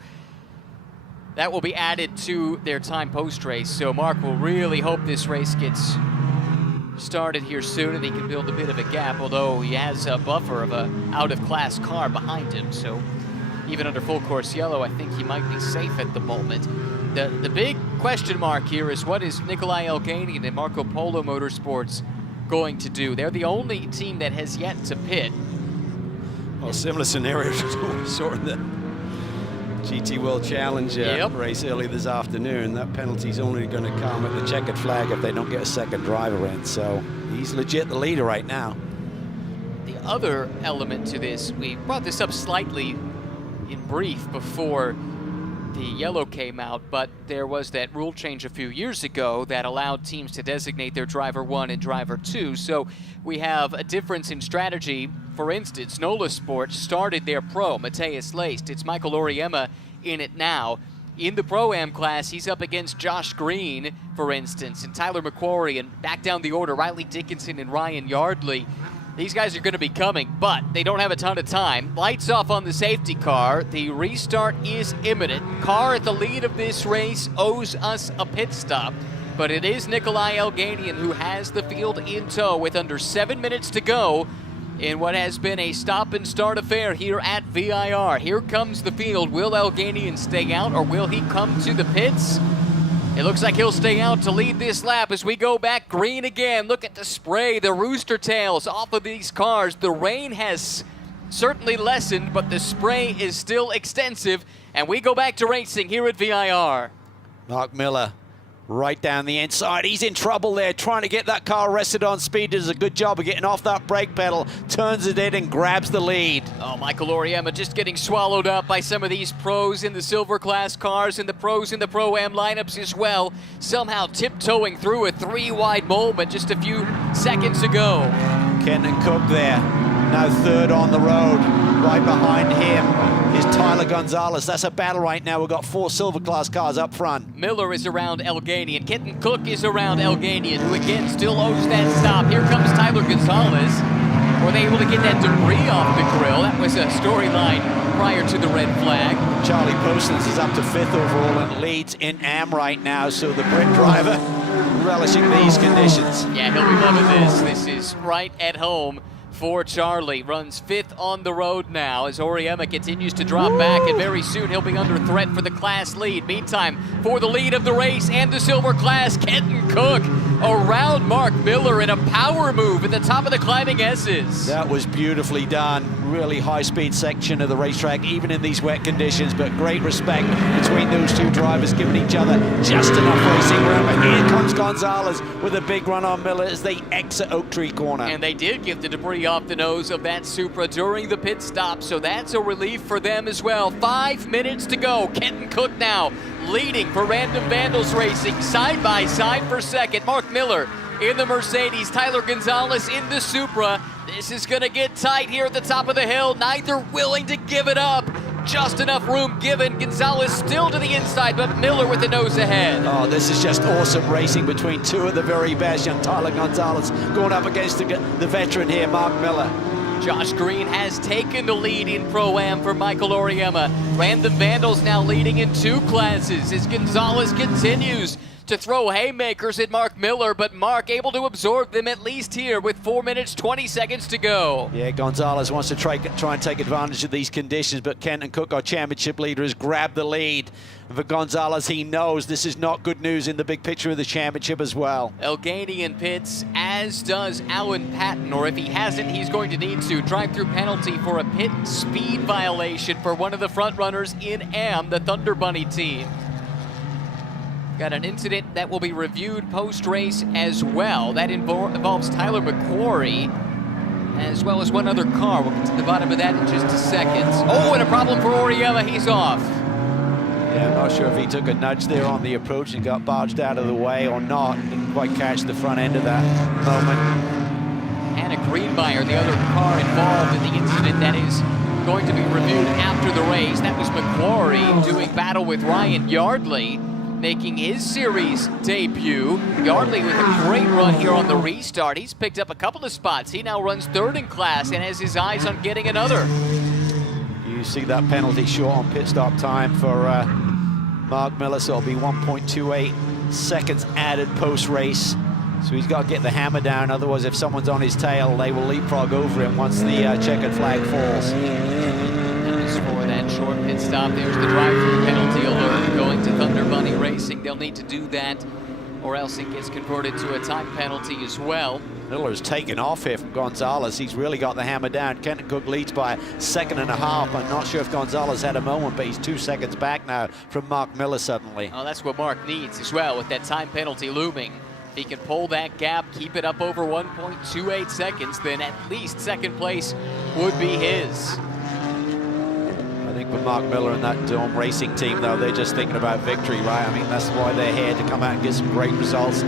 That will be added to their time post-race, so Mark will really hope this race gets started here soon and he can build a bit of a gap, although he has a buffer of a out-of-class car behind him, so even under full course yellow, I think he might be safe at the moment. The big question mark here is, what is Nikolai Elgani and Marco Polo Motorsports going to do? They're the only team that has yet to pit. Well, similar scenario to sort of the GT World Challenge race early this afternoon. That penalty's only going to come at the checkered flag if they don't get a second driver in. So he's legit the leader right now. The other element to this, we brought this up slightly in brief before the yellow came out, but there was that rule change a few years ago that allowed teams to designate their driver 1 and driver 2. So we have a difference in strategy. For instance, NOLA Sports started their pro, Matthias Leist. It's Michael Oriema in it now. In the Pro-Am class, he's up against Josh Green, for instance, and Tyler McQuarrie, and back down the order, Riley Dickinson and Ryan Yardley. These guys are going to be coming, but they don't have a ton of time. Lights off on the safety car. The restart is imminent. Car at the lead of this race owes us a pit stop, but it is Nikolai Elganian who has the field in tow with under 7 minutes to go in what has been a stop-and-start affair here at VIR. Here comes the field. Will Elganian stay out, or will he come to the pits? It looks like he'll stay out to lead this lap as we go back green again. Look at the spray, the rooster tails off of these cars. The rain has certainly lessened, but the spray is still extensive, and we go back to racing here at VIR. Mark Miller right down the inside. He's in trouble there, trying to get that car rested on speed. Does a good job of getting off that brake pedal, turns it in and grabs the lead. Oh, Michael Oriema just getting swallowed up by some of these pros in the silver class cars and the pros in the Pro-Am lineups as well. Somehow tiptoeing through a 3-wide moment just a few seconds ago. Kenton Cook there, now third on the road. Right behind him is Tyler Gonzalez. That's a battle right now. We've got 4 silver class cars up front. Miller is around Elganian. Kenton Cook is around Elganian, who again still owes that stop. Here comes Tyler Gonzalez. Were they able to get that debris off the grill? That was a storyline prior to the red flag. Charlie Postons is up to 5th overall and leads in AM right now, so the Brit driver relishing these conditions. Yeah, he'll be loving this. This is right at home for Charlie. Runs 5th on the road now as Oriema continues to drop back, and very soon he'll be under threat for the class lead. Meantime, for the lead of the race and the silver class, Kenton Cook around Mark Miller in a power move at the top of the climbing S's. That was beautifully done. Really high-speed section of the racetrack, even in these wet conditions, but great respect between those two drivers, giving each other just enough racing room. And here comes Gonzalez with a big run on Miller as they exit Oak Tree Corner. And they did get the debris off the nose of that Supra during the pit stop, so that's a relief for them as well. 5 minutes to go. Kenton Cook now leading for Random Vandals Racing, side by side for second. Mark Miller in the Mercedes, Tyler Gonzalez in the Supra. This is gonna get tight here at the top of the hill. Neither willing to give it up. Just enough room given. Gonzalez still to the inside, but Miller with the nose ahead. Oh, this is just awesome racing between two of the very best. Young Tyler Gonzalez going up against the veteran here, Mark Miller. Josh Green has taken the lead in Pro-Am for Michael Oriema. Random Vandals now leading in 2 classes as Gonzalez continues to throw haymakers at Mark Miller, but Mark able to absorb them at least here with 4 minutes, 20 seconds to go. Yeah, Gonzalez wants to try and take advantage of these conditions, but Kenton Cook, our championship leader, has grabbed the lead. For Gonzalez, he knows this is not good news in the big picture of the championship as well. Elganian pits, as does Alan Patton, or if he hasn't, he's going to need to. Drive-through penalty for a pit speed violation for one of the front runners in AM, the Thunder Bunny team. Got an incident that will be reviewed post-race as well. That involves Tyler McQuarrie, as well as one other car. We'll get to the bottom of that in just a second. Oh, and a problem for Oriema. He's off. Yeah, I'm not sure if he took a nudge there on the approach and got barged out of the way or not. Didn't quite catch the front end of that moment. Hannah Greenmeyer, the other car involved in the incident that is going to be reviewed after the race. That was McQuarrie doing battle with Ryan Yardley, making his series debut. Yardley with a great run here on the restart. He's picked up a couple of spots. He now runs 3rd in class and has his eyes on getting another. You see that penalty short on pit stop time for Mark Miller, so it'll be 1.28 seconds added post-race. So he's got to get the hammer down, otherwise if someone's on his tail, they will leapfrog over him once the checkered flag falls. For that short pit stop, there's the drive-through penalty alert going to Thunder Bunny Racing. They'll need to do that, or else it gets converted to a time penalty as well. Miller's taken off here from Gonzalez. He's really got the hammer down. Kenton Cook leads by 1.5 seconds. I'm not sure if Gonzalez had a moment, but he's 2 seconds back now from Mark Miller suddenly. Oh, that's what Mark needs as well with that time penalty looming. If he can pull that gap, keep it up over 1.28 seconds, then at least second place would be his. I think for Mark Miller and that Dome Racing team, though, they're just thinking about victory, right? I mean, that's why they're here, to come out and get some great results.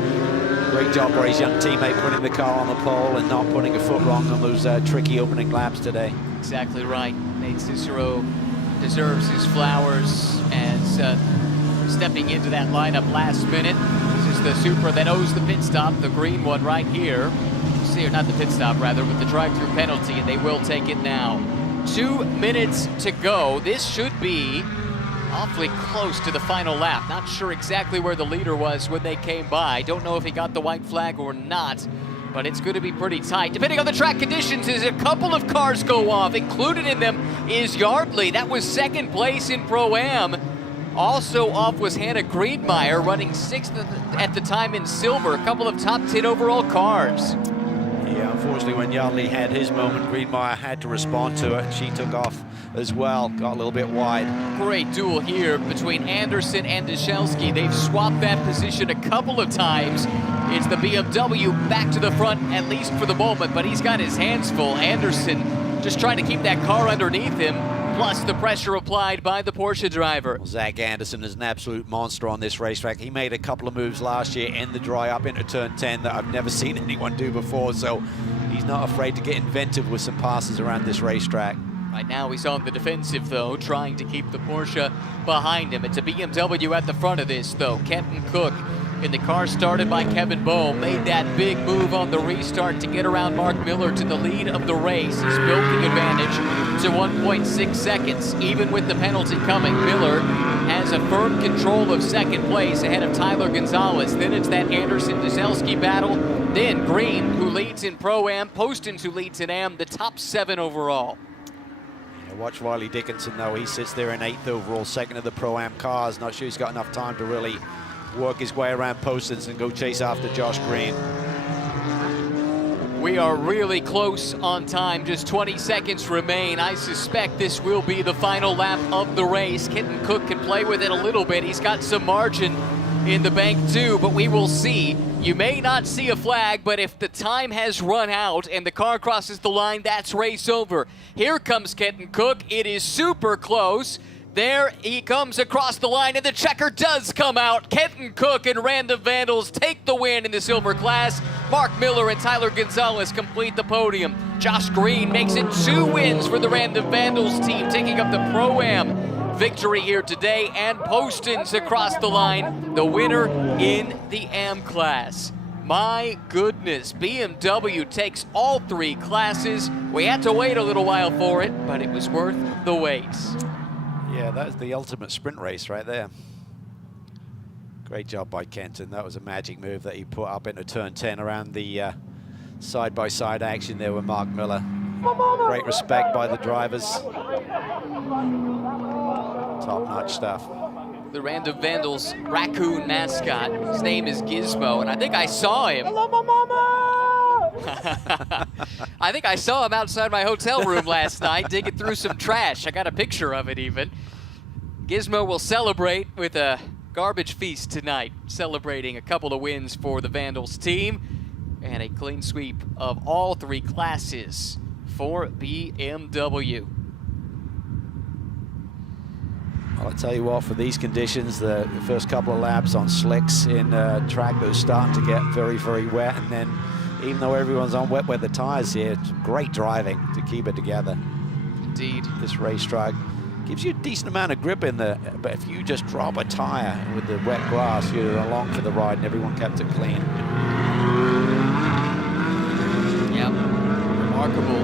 Great job for his young teammate putting the car on the pole and not putting a foot wrong on those tricky opening laps today. Exactly right. Nate Cicero deserves his flowers as stepping into that lineup last minute. This is the Supra that owes the pit stop, the green one right here. See, or not the pit stop, rather, but the drive-through penalty, and they will take it now. 2 minutes to go. This should be awfully close to the final lap. Not sure exactly where the leader was when they came by. Don't know if he got the white flag or not, but it's going to be pretty tight. Depending on the track conditions, as a couple of cars go off. Included in them is Yardley. That was 2nd place in Pro-Am. Also off was Hannah Greenmeyer, running 6th at the time in silver. A couple of top 10 overall cars. Yeah, unfortunately, when Yardley had his moment, Greenmeyer had to respond to it. She took off as well, got a little bit wide. Great duel here between Anderson and Dyszelski. They've swapped that position a couple of times. It's the BMW back to the front, at least for the moment, but he's got his hands full. Anderson just trying to keep that car underneath him, plus the pressure applied by the Porsche driver. Well, Zach Anderson is an absolute monster on this racetrack. He made a couple of moves last year in the dry up into turn 10 that I've never seen anyone do before, so he's not afraid to get inventive with some passes around this racetrack. Right now he's on the defensive though, trying to keep the Porsche behind him. It's a BMW at the front of this though. Kenton Cook in the car started by Kevin Boehm made that big move on the restart to get around Mark Miller to the lead of the race. He's built the advantage to 1.6 seconds. Even with the penalty coming, Miller has a firm control of second place ahead of Tyler Gonzalez. Then it's that Anderson-Dzelski battle. Then Green, who leads in Pro-Am, Postins, who leads in Am, the top 7 overall. Watch Riley Dickinson though, he sits there in 8th overall, second of the Pro-Am cars. Not sure he's got enough time to really work his way around Postins and go chase after Josh Green. We are really close on time, just 20 seconds remain. I suspect this will be the final lap of the race. Kenton Cook can play with it a little bit. He's got some margin in the bank too, but we will see. You may not see a flag, but if the time has run out and the car crosses the line, that's race over. Here comes Kenton Cook. It is super close. There he comes across the line, and the checker does come out. Kenton Cook and Random Vandals take the win in the silver class. Mark Miller and Tyler Gonzalez complete the podium. Josh Green makes it 2 wins for the Random Vandals team, taking up the Pro-Am victory here today, and Postins across the line, the winner in the Am class. My goodness, BMW takes all 3 classes. We had to wait a little while for it, but it was worth the wait. Yeah, that's the ultimate sprint race right there. Great job by Kenton. That was a magic move that he put up into turn 10 around the side-by-side action there with Mark Miller. Great respect by the drivers. Top-notch stuff. The Random Vandals raccoon mascot, his name is Gizmo, and I think I saw him. Hello, my mama! I think I saw him outside my hotel room last night digging through some trash. I got a picture of it even. Gizmo will celebrate with a garbage feast tonight, celebrating a couple of wins for the Vandals team and a clean sweep of all 3 classes for BMW. Well, I'll tell you what, for these conditions, the first couple of laps on slicks in a track that was starting to get very, very wet, and then even though everyone's on wet weather tires here, it's great driving to keep it together. Indeed. This racetrack gives you a decent amount of grip in there, but if you just drop a tire with the wet grass, you're along for the ride, and everyone kept it clean. Yep, remarkable.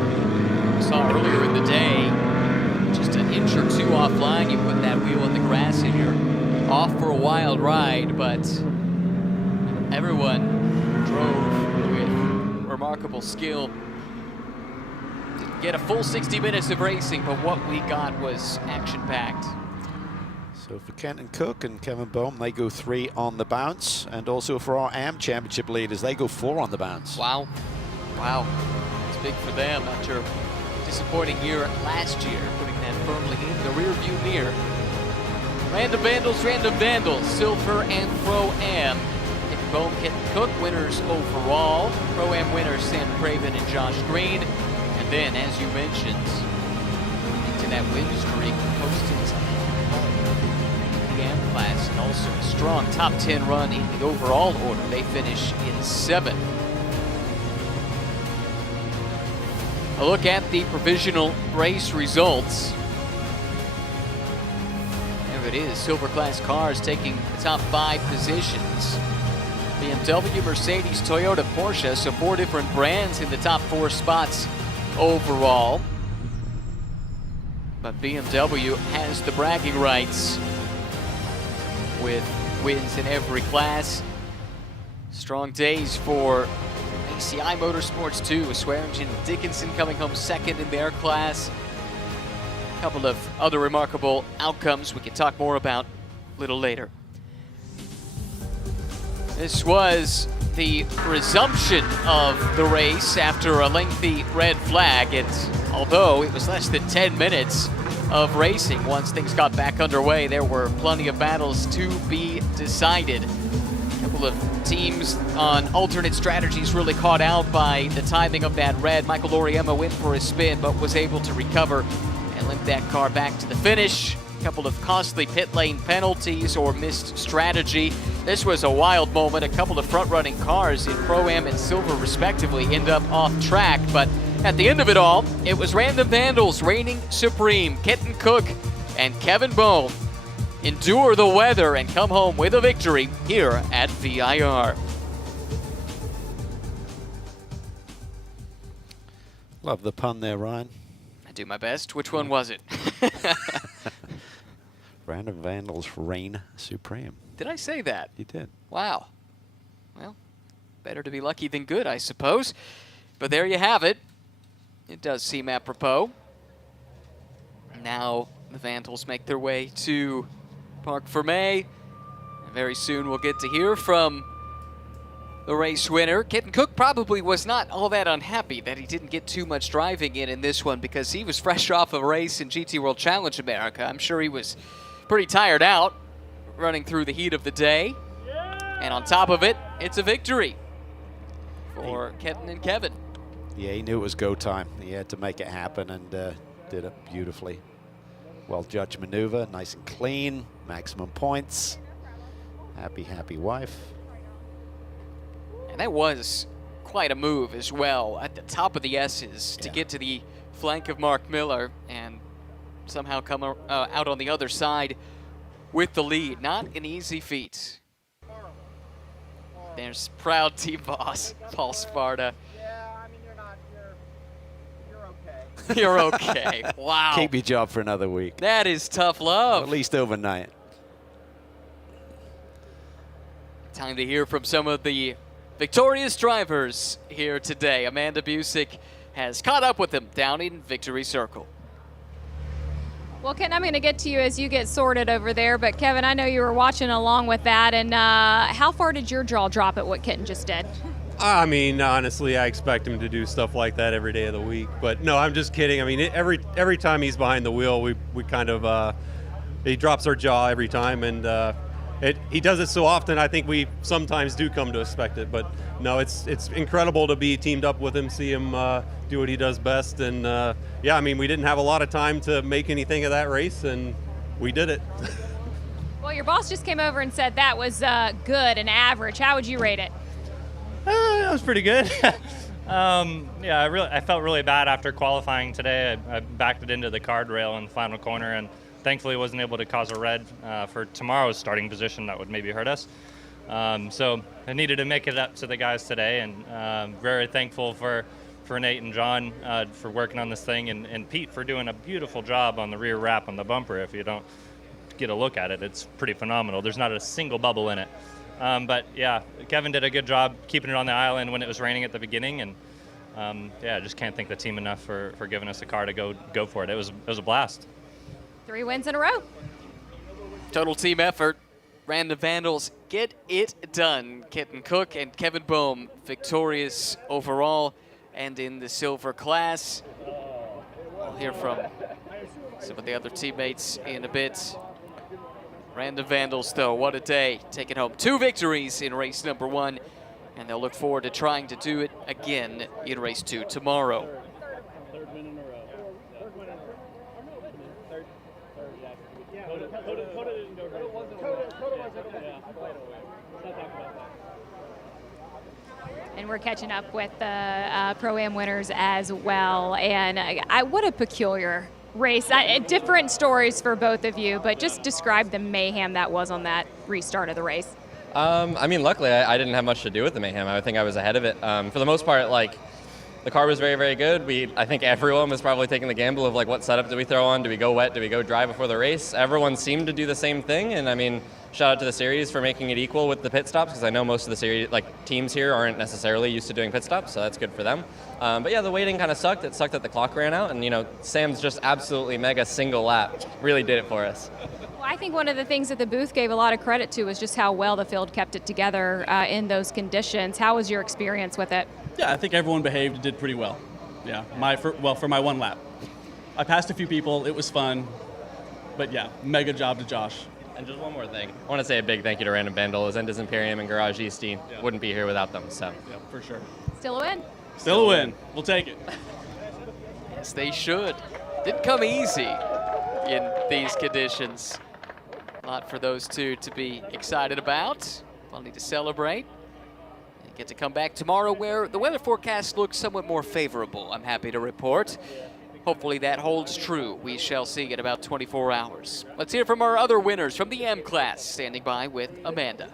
We saw earlier in the day, just an inch or 2 offline, you put that wheel in the grass and you're off for a wild ride, but everyone drove with remarkable skill. Didn't get a full 60 minutes of racing, but what we got was action-packed. So for Kenton Cook and Kevin Boehm, they go 3 on the bounce, and also for our Am Championship leaders, they go 4 on the bounce. Wow. Wow. It's big for them after a disappointing year last year, putting that firmly in the rearview mirror. Random Vandals, silver and Pro-Am. Kevin Boehm, Kenton Cook, winners overall. Pro-Am winners Sam Craven and Josh Green. And then, as you mentioned, into that win streak, Postins in the Am class, and also a strong top 10 run in the overall order. They finish in 7th. A look at the provisional race results. There it is, silver class cars taking the top 5 positions. BMW, Mercedes, Toyota, Porsche, so 4 different brands in the top 4 spots overall. But BMW has the bragging rights with wins in every class. Strong days for ACI Motorsports too, with Swearingen and Dickinson coming home 2nd in their class. A couple of other remarkable outcomes we can talk more about a little later. This was the resumption of the race after a lengthy red flag. Although it was less than 10 minutes of racing, once things got back underway, there were plenty of battles to be decided. A couple of teams on alternate strategies really caught out by the timing of that red. Michael Loriema went for a spin, but was able to recover and limp that car back to the finish. A couple of costly pit lane penalties or missed strategy. This was a wild moment. A couple of front-running cars in Pro-Am and Silver respectively end up off track, but At the end of it all, it was Random Vandals reigning supreme. Kenton Cook and Kevin Bohm endure the weather and come home with a victory here at VIR. Love the pun there, Ryan. I do my best. Which one was it? Random Vandals reign supreme. Did I say that? You did. Wow. Well, better to be lucky than good, I suppose. But there you have it. It does seem apropos. Now the Vandals make their way to Parc Fermé. And very soon we'll get to hear from the race winner. Kenton Cook probably was not all that unhappy that he didn't get too much driving in this one, because he was fresh off a race in GT World Challenge America. I'm sure he was pretty tired out running through the heat of the day. And on top of it, it's a victory for Kenton and Kevin. Yeah, he knew it was go time. He had to make it happen, and did it beautifully. Well-judged maneuver, nice and clean, maximum points. Happy, happy wife. And that was quite a move as well at the top of the S's to get to the flank of Mark Miller and somehow come out on the other side with the lead. Not an easy feat. There's proud team boss Paul Sparta. You're okay. Wow. Keep your job for another week. That is tough love. At least overnight. Time to hear from some of the victorious drivers here today. Amanda Busick has caught up with them down in Victory Circle. Well, Ken, I'm going to get to you as you get sorted over there, but Kevin, I know you were watching along with that, and how far did your jaw drop at what Kenton just did? I mean, honestly, I expect him to do stuff like that every day of the week. But no, I'm just kidding. I mean, every time he's behind the wheel, we kind of he drops our jaw every time, and he does it so often. I think we sometimes do come to expect it. But no, it's incredible to be teamed up with him, see him do what he does best, and yeah, I mean, we didn't have a lot of time to make anything of that race, and we did it. Well, your boss just came over and said that was good and average. How would you rate it? That was pretty good. Yeah, I felt really bad after qualifying today. I backed it into the guardrail in the final corner, and thankfully wasn't able to cause a red for tomorrow's starting position that would maybe hurt us. So I needed to make it up to the guys today, and very thankful for Nate and John for working on this thing, and Pete for doing a beautiful job on the rear wrap on the bumper. If you don't get a look at it, it's pretty phenomenal. There's not a single bubble in it. But yeah, Kevin did a good job keeping it on the island when it was raining at the beginning, and yeah, I just can't thank the team enough for giving us a car to go for it. It was a blast. 3 wins in a row. Total team effort. Random Vandals get it done. Kenton Cook and Kevin Bohm victorious overall and in the silver class. We'll hear from some of the other teammates in a bit. Random Vandals, though, what a day. Taking home 2 victories in race number 1, and they'll look forward to trying to do it again in race 2 tomorrow. And we're catching up with the Pro-Am winners as well. And what a peculiar race. Different stories for both of you, but just describe the mayhem that was on that restart of the race. I mean, luckily, I didn't have much to do with the mayhem. I think I was ahead of it. For the most part, like, the car was very, very good. I think everyone was probably taking the gamble of, like, what setup do we throw on? Do we go wet? Do we go dry before the race? Everyone seemed to do the same thing, and I mean, shout out to the series for making it equal with the pit stops, because I know most of the series, like, teams here aren't necessarily used to doing pit stops, so that's good for them. But yeah, the waiting kind of sucked. It sucked that the clock ran out, and you know, Sam's just absolutely mega single lap really did it for us. Well, I think one of the things that the booth gave a lot of credit to was just how well the field kept it together in those conditions. How was your experience with it? Yeah, I think everyone behaved and did pretty well. Yeah, for my 1 lap. I passed a few people. It was fun. But yeah, mega job to Josh. And just one more thing. I want to say a big thank you to Random Vandals, Endes Imperium, and Garage Eastie. Yeah. Wouldn't be here without them, so. Yeah, for sure. Still a win. Still a win. We'll take it. Yes, they should. Didn't come easy in these conditions. A lot for those two to be excited about. Plenty to celebrate. And get to come back tomorrow where the weather forecast looks somewhat more favorable, I'm happy to report. Hopefully that holds true. We shall see in about 24 hours. Let's hear from our other winners from the M class. Standing by with Amanda.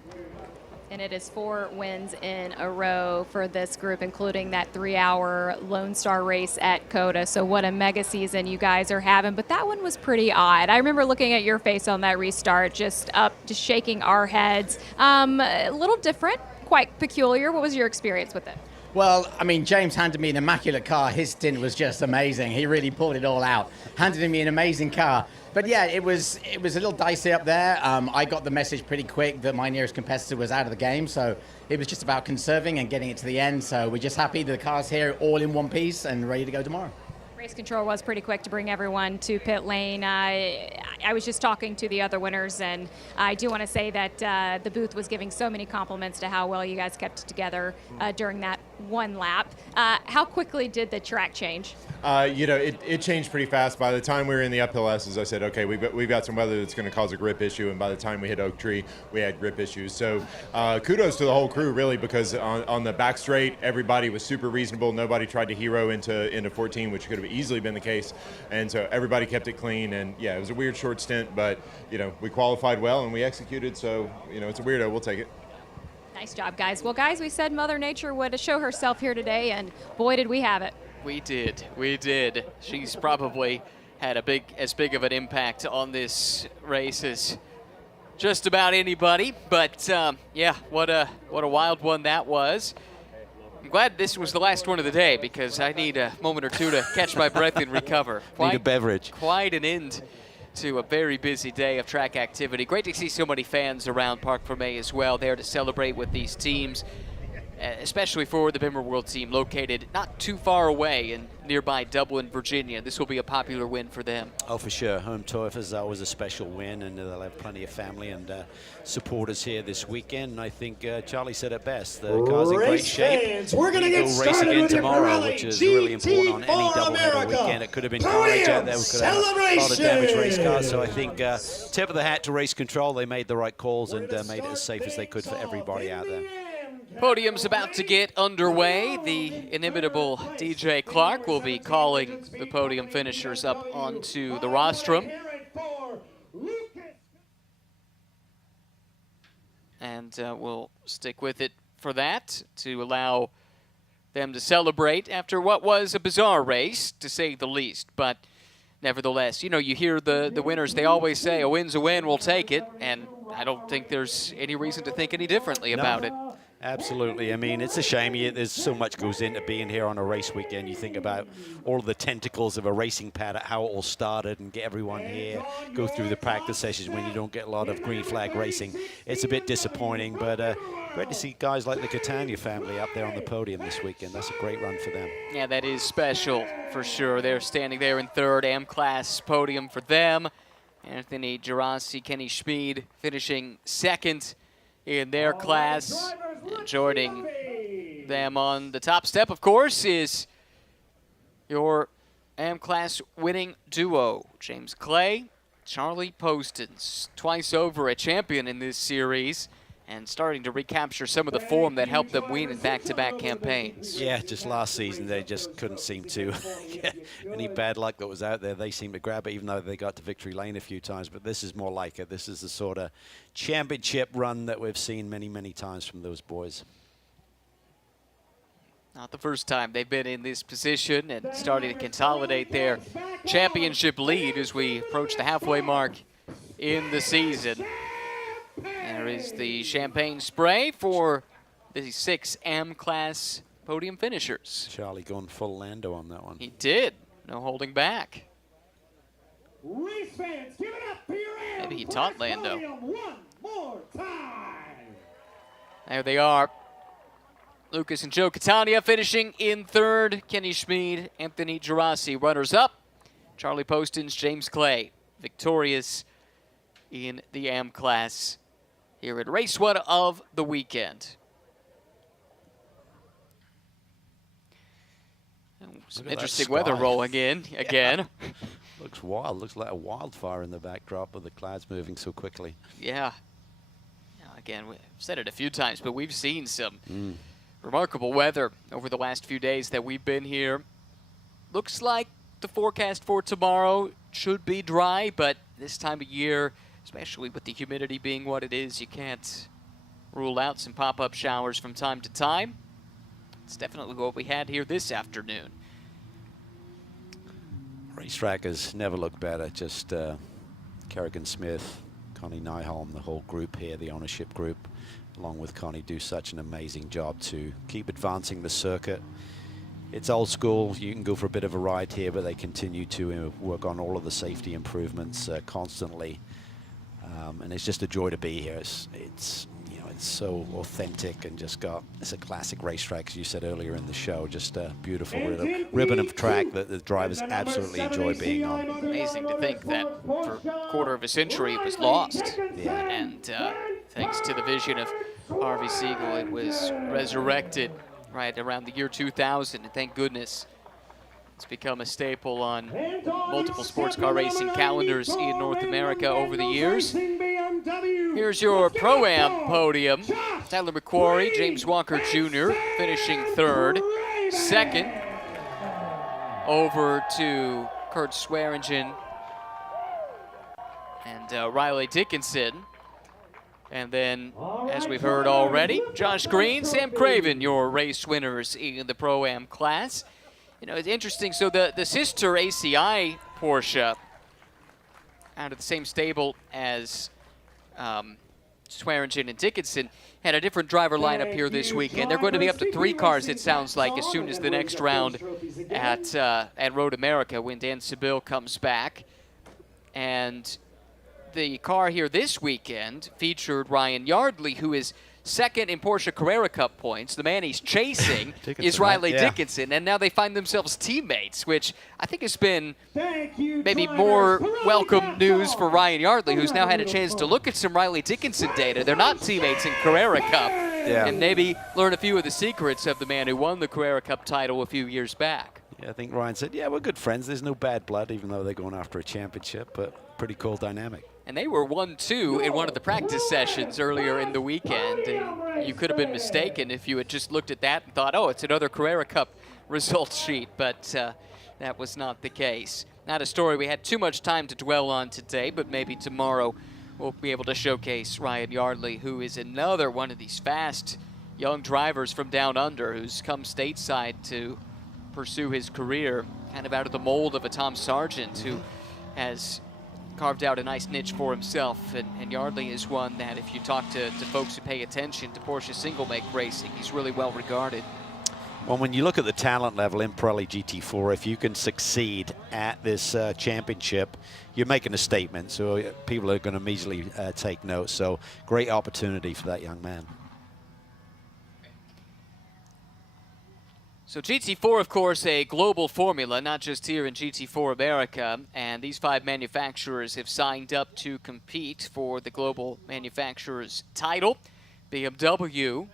And it is 4 wins in a row for this group, including that 3-hour Lone Star race at COTA. So what a mega season you guys are having. But that one was pretty odd. I remember looking at your face on that restart, just shaking our heads. A little different, quite peculiar. What was your experience with it? Well, I mean, James handed me an immaculate car. His stint was just amazing. He really pulled it all out. Handed me an amazing car. But yeah, it was a little dicey up there. I got the message pretty quick that my nearest competitor was out of the game, so it was just about conserving and getting it to the end. So we're just happy the car's here all in one piece and ready to go tomorrow. Race control was pretty quick to bring everyone to pit lane. I was just talking to the other winners, and I do want to say that the booth was giving so many compliments to how well you guys kept it together during that one lap. How quickly did the track change? It changed pretty fast. By the time we were in the uphill S's, I said, okay, we've got some weather that's going to cause a grip issue, and by the time we hit Oak Tree, we had grip issues. So kudos to the whole crew, really, because on the back straight, everybody was super reasonable. Nobody tried to hero into 14, which could have easily been the case, and so everybody kept it clean. And yeah, it was a weird short stint, but we qualified well and we executed. So it's a weirdo. We'll take it. Nice job, guys. Well, guys, we said Mother Nature would show herself here today, and boy, did we have it. We did. She's probably had as big of an impact on this race as just about anybody. But yeah, what a wild one that was. I'm glad this was the last one of the day because I need a moment or two to catch my breath and recover. Need a beverage. Quite an end to a very busy day of track activity. Great to see so many fans around Parc Fermé as well, there to celebrate with these teams, especially for the Bimmer World team located not too far away in nearby Dublin, Virginia. This will be a popular win for them. Oh, for sure. Home turf is always a special win, and they'll have plenty of family and supporters here this weekend. And I think Charlie said it best. The car's in great shape. We're going to get race again tomorrow, Pirelli which is really important on any doubleheader weekend. It could have been carnage out there. We could have a lot of damaged race cars. So I think tip of the hat to race control. They made the right calls and made it as safe as they could for everybody out there. Podium's about to get underway. The inimitable DJ Clark will be calling the podium finishers up onto the rostrum. And we'll stick with it for that to allow them to celebrate after what was a bizarre race, to say the least. But nevertheless, you hear the winners, they always say, a win's a win, we'll take it. And I don't think there's any reason to think any differently about it. Absolutely. I mean, it's a shame. There's so much goes into being here on a race weekend. You think about all of the tentacles of a racing paddock, how it all started, and get everyone here, go through the practice sessions when you don't get a lot of green flag racing. It's a bit disappointing, but great to see guys like the Catania family up there on the podium this weekend. That's a great run for them. Yeah, that is special for sure. They're standing there in third, M-Class podium for them. Anthony Gerasi, Kenny Schmid finishing second in their class. And joining them on the top step, of course, is your M-Class winning duo, James Clay, Charlie Postins, twice over a champion in this series, and starting to recapture some of the form that helped them win in back-to-back campaigns. Yeah, just last season they just couldn't seem to get any bad luck that was out there. They seemed to grab it, even though they got to victory lane a few times. But this is more like it. This is the sort of championship run that we've seen many, many times from those boys. Not the first time they've been in this position and starting to consolidate their championship lead as we approach the halfway mark in the season. There is the champagne spray for the 6 M-Class podium finishers. Charlie going full Lando on that one. He did. No holding back. Race fans, give it up for your Maybe he taught Lando. One more time. There they are. Lucas and Joe Catania finishing in third. Kenny Schmid, Anthony Gerasi runners up. Charlie Postins, James Clay victorious in the M-Class here at race 1 of the weekend. Some interesting weather rolling in again. Looks wild. Looks like a wildfire in the backdrop with the clouds moving so quickly. Yeah. Again, we've said it a few times, but we've seen some Remarkable weather over the last few days that we've been here. Looks like the forecast for tomorrow should be dry, but this time of year, especially with the humidity being what it is, you can't rule out some pop-up showers from time to time. It's definitely what we had here this afternoon. Racetrack has never looked better. Just Kerrigan Smith, Connie Nyholm, the whole group here, the ownership group, along with Connie, do such an amazing job to keep advancing the circuit. It's old school. You can go for a bit of a ride here, but they continue to work on all of the safety improvements constantly. And it's just a joy to be here. It's so authentic and just it's a classic racetrack, as you said earlier in the show. Just a beautiful ribbon of track that the drivers absolutely enjoy being on. Amazing to think that for a quarter of a century it was lost. Yeah. And thanks to the vision of Harvey Siegel, it was resurrected right around the year 2000. And thank goodness it's become a staple on multiple sports car racing calendars in North America over the years. Here's your Pro-Am podium. Tyler McQuarrie, James Walker Jr. finishing third. Second, over to Kurt Swearingen and Riley Dickinson. And then, as we've heard already, Josh Green, Sam Craven, your race winners in the Pro-Am class. You know, it's interesting. So the sister ACI Porsche, out of the same stable as Swearingen and Dickinson, had a different driver lineup here this weekend. They're going to be up to 3 cars, it sounds like, as soon as the next round at Road America when Dan Seville comes back. And the car here this weekend featured Ryan Yardley, who is second in Porsche Carrera Cup points. The man he's chasing is Riley Dickinson, and now they find themselves teammates, which I think has been maybe more welcome news for Ryan Yardley, who's now had a chance to look at some Riley Dickinson data. They're not teammates in Carrera Cup, and maybe learn a few of the secrets of the man who won the Carrera Cup title a few years back. Yeah, I think Ryan said, yeah, we're good friends. There's no bad blood, even though they're going after a championship, but pretty cool dynamic. And they were 1-2 in one of the practice sessions earlier in the weekend. And you could have been mistaken if you had just looked at that and thought, oh, it's another Carrera Cup results sheet. But that was not the case. Not a story we had too much time to dwell on today, but maybe tomorrow we'll be able to showcase Ryan Yardley, who is another one of these fast young drivers from down under who's come stateside to pursue his career, kind of out of the mold of a Tom Sargent, who has carved out a nice niche for himself, and Yardley is one that if you talk to folks who pay attention to Porsche single-make racing, he's really well regarded. Well, when you look at the talent level in Pirelli GT4, if you can succeed at this championship, you're making a statement, so people are going to immediately take note. So great opportunity for that young man. So GT4, of course, a global formula, not just here in GT4 America, and these 5 manufacturers have signed up to compete for the global manufacturers title. BMW,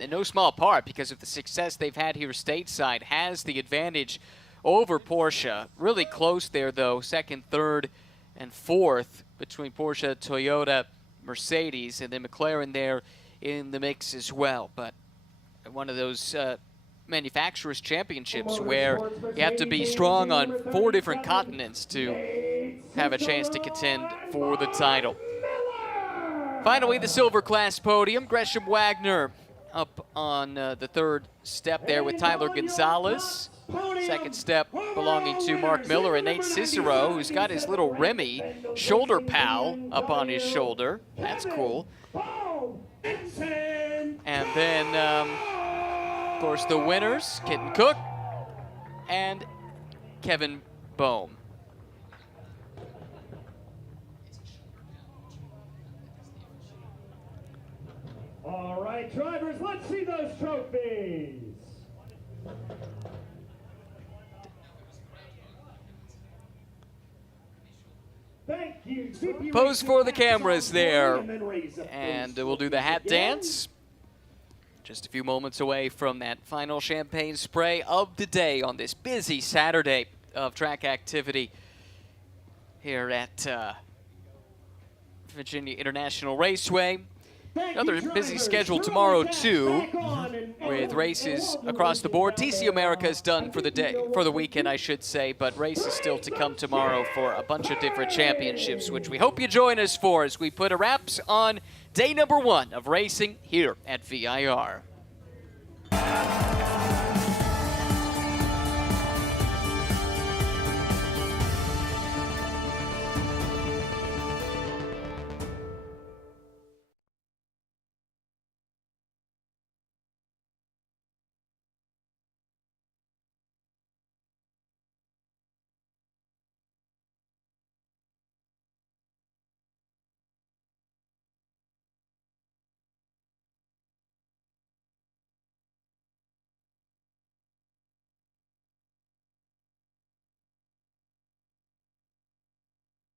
in no small part because of the success they've had here stateside, has the advantage over Porsche. Really close there, though, second, third, and fourth between Porsche, Toyota, Mercedes, and then McLaren there in the mix as well. But one of those manufacturers championships where you have to be strong on 4 different continents to have a chance to contend for the title. Finally, the silver class podium. Gresham Wagner up on the 3rd step there with Tyler Gonzalez. 2nd step belonging to Mark Miller and Nate Cicero, who's got his little Remy shoulder pal up on his shoulder. That's cool. And then of course, the winners, Kitten Cook and Kevin Boehm. All right, drivers, let's see those trophies. Thank you. Pose for the cameras there, and we'll do the hat dance. Just a few moments away from that final champagne spray of the day on this busy Saturday of track activity here at Virginia International Raceway. Another busy schedule tomorrow too, with races across the board. TC America is done for the day, for the weekend I should say, but races still to come tomorrow for a bunch of different championships, which we hope you join us for as we put a wraps on day number 1 of racing here at VIR.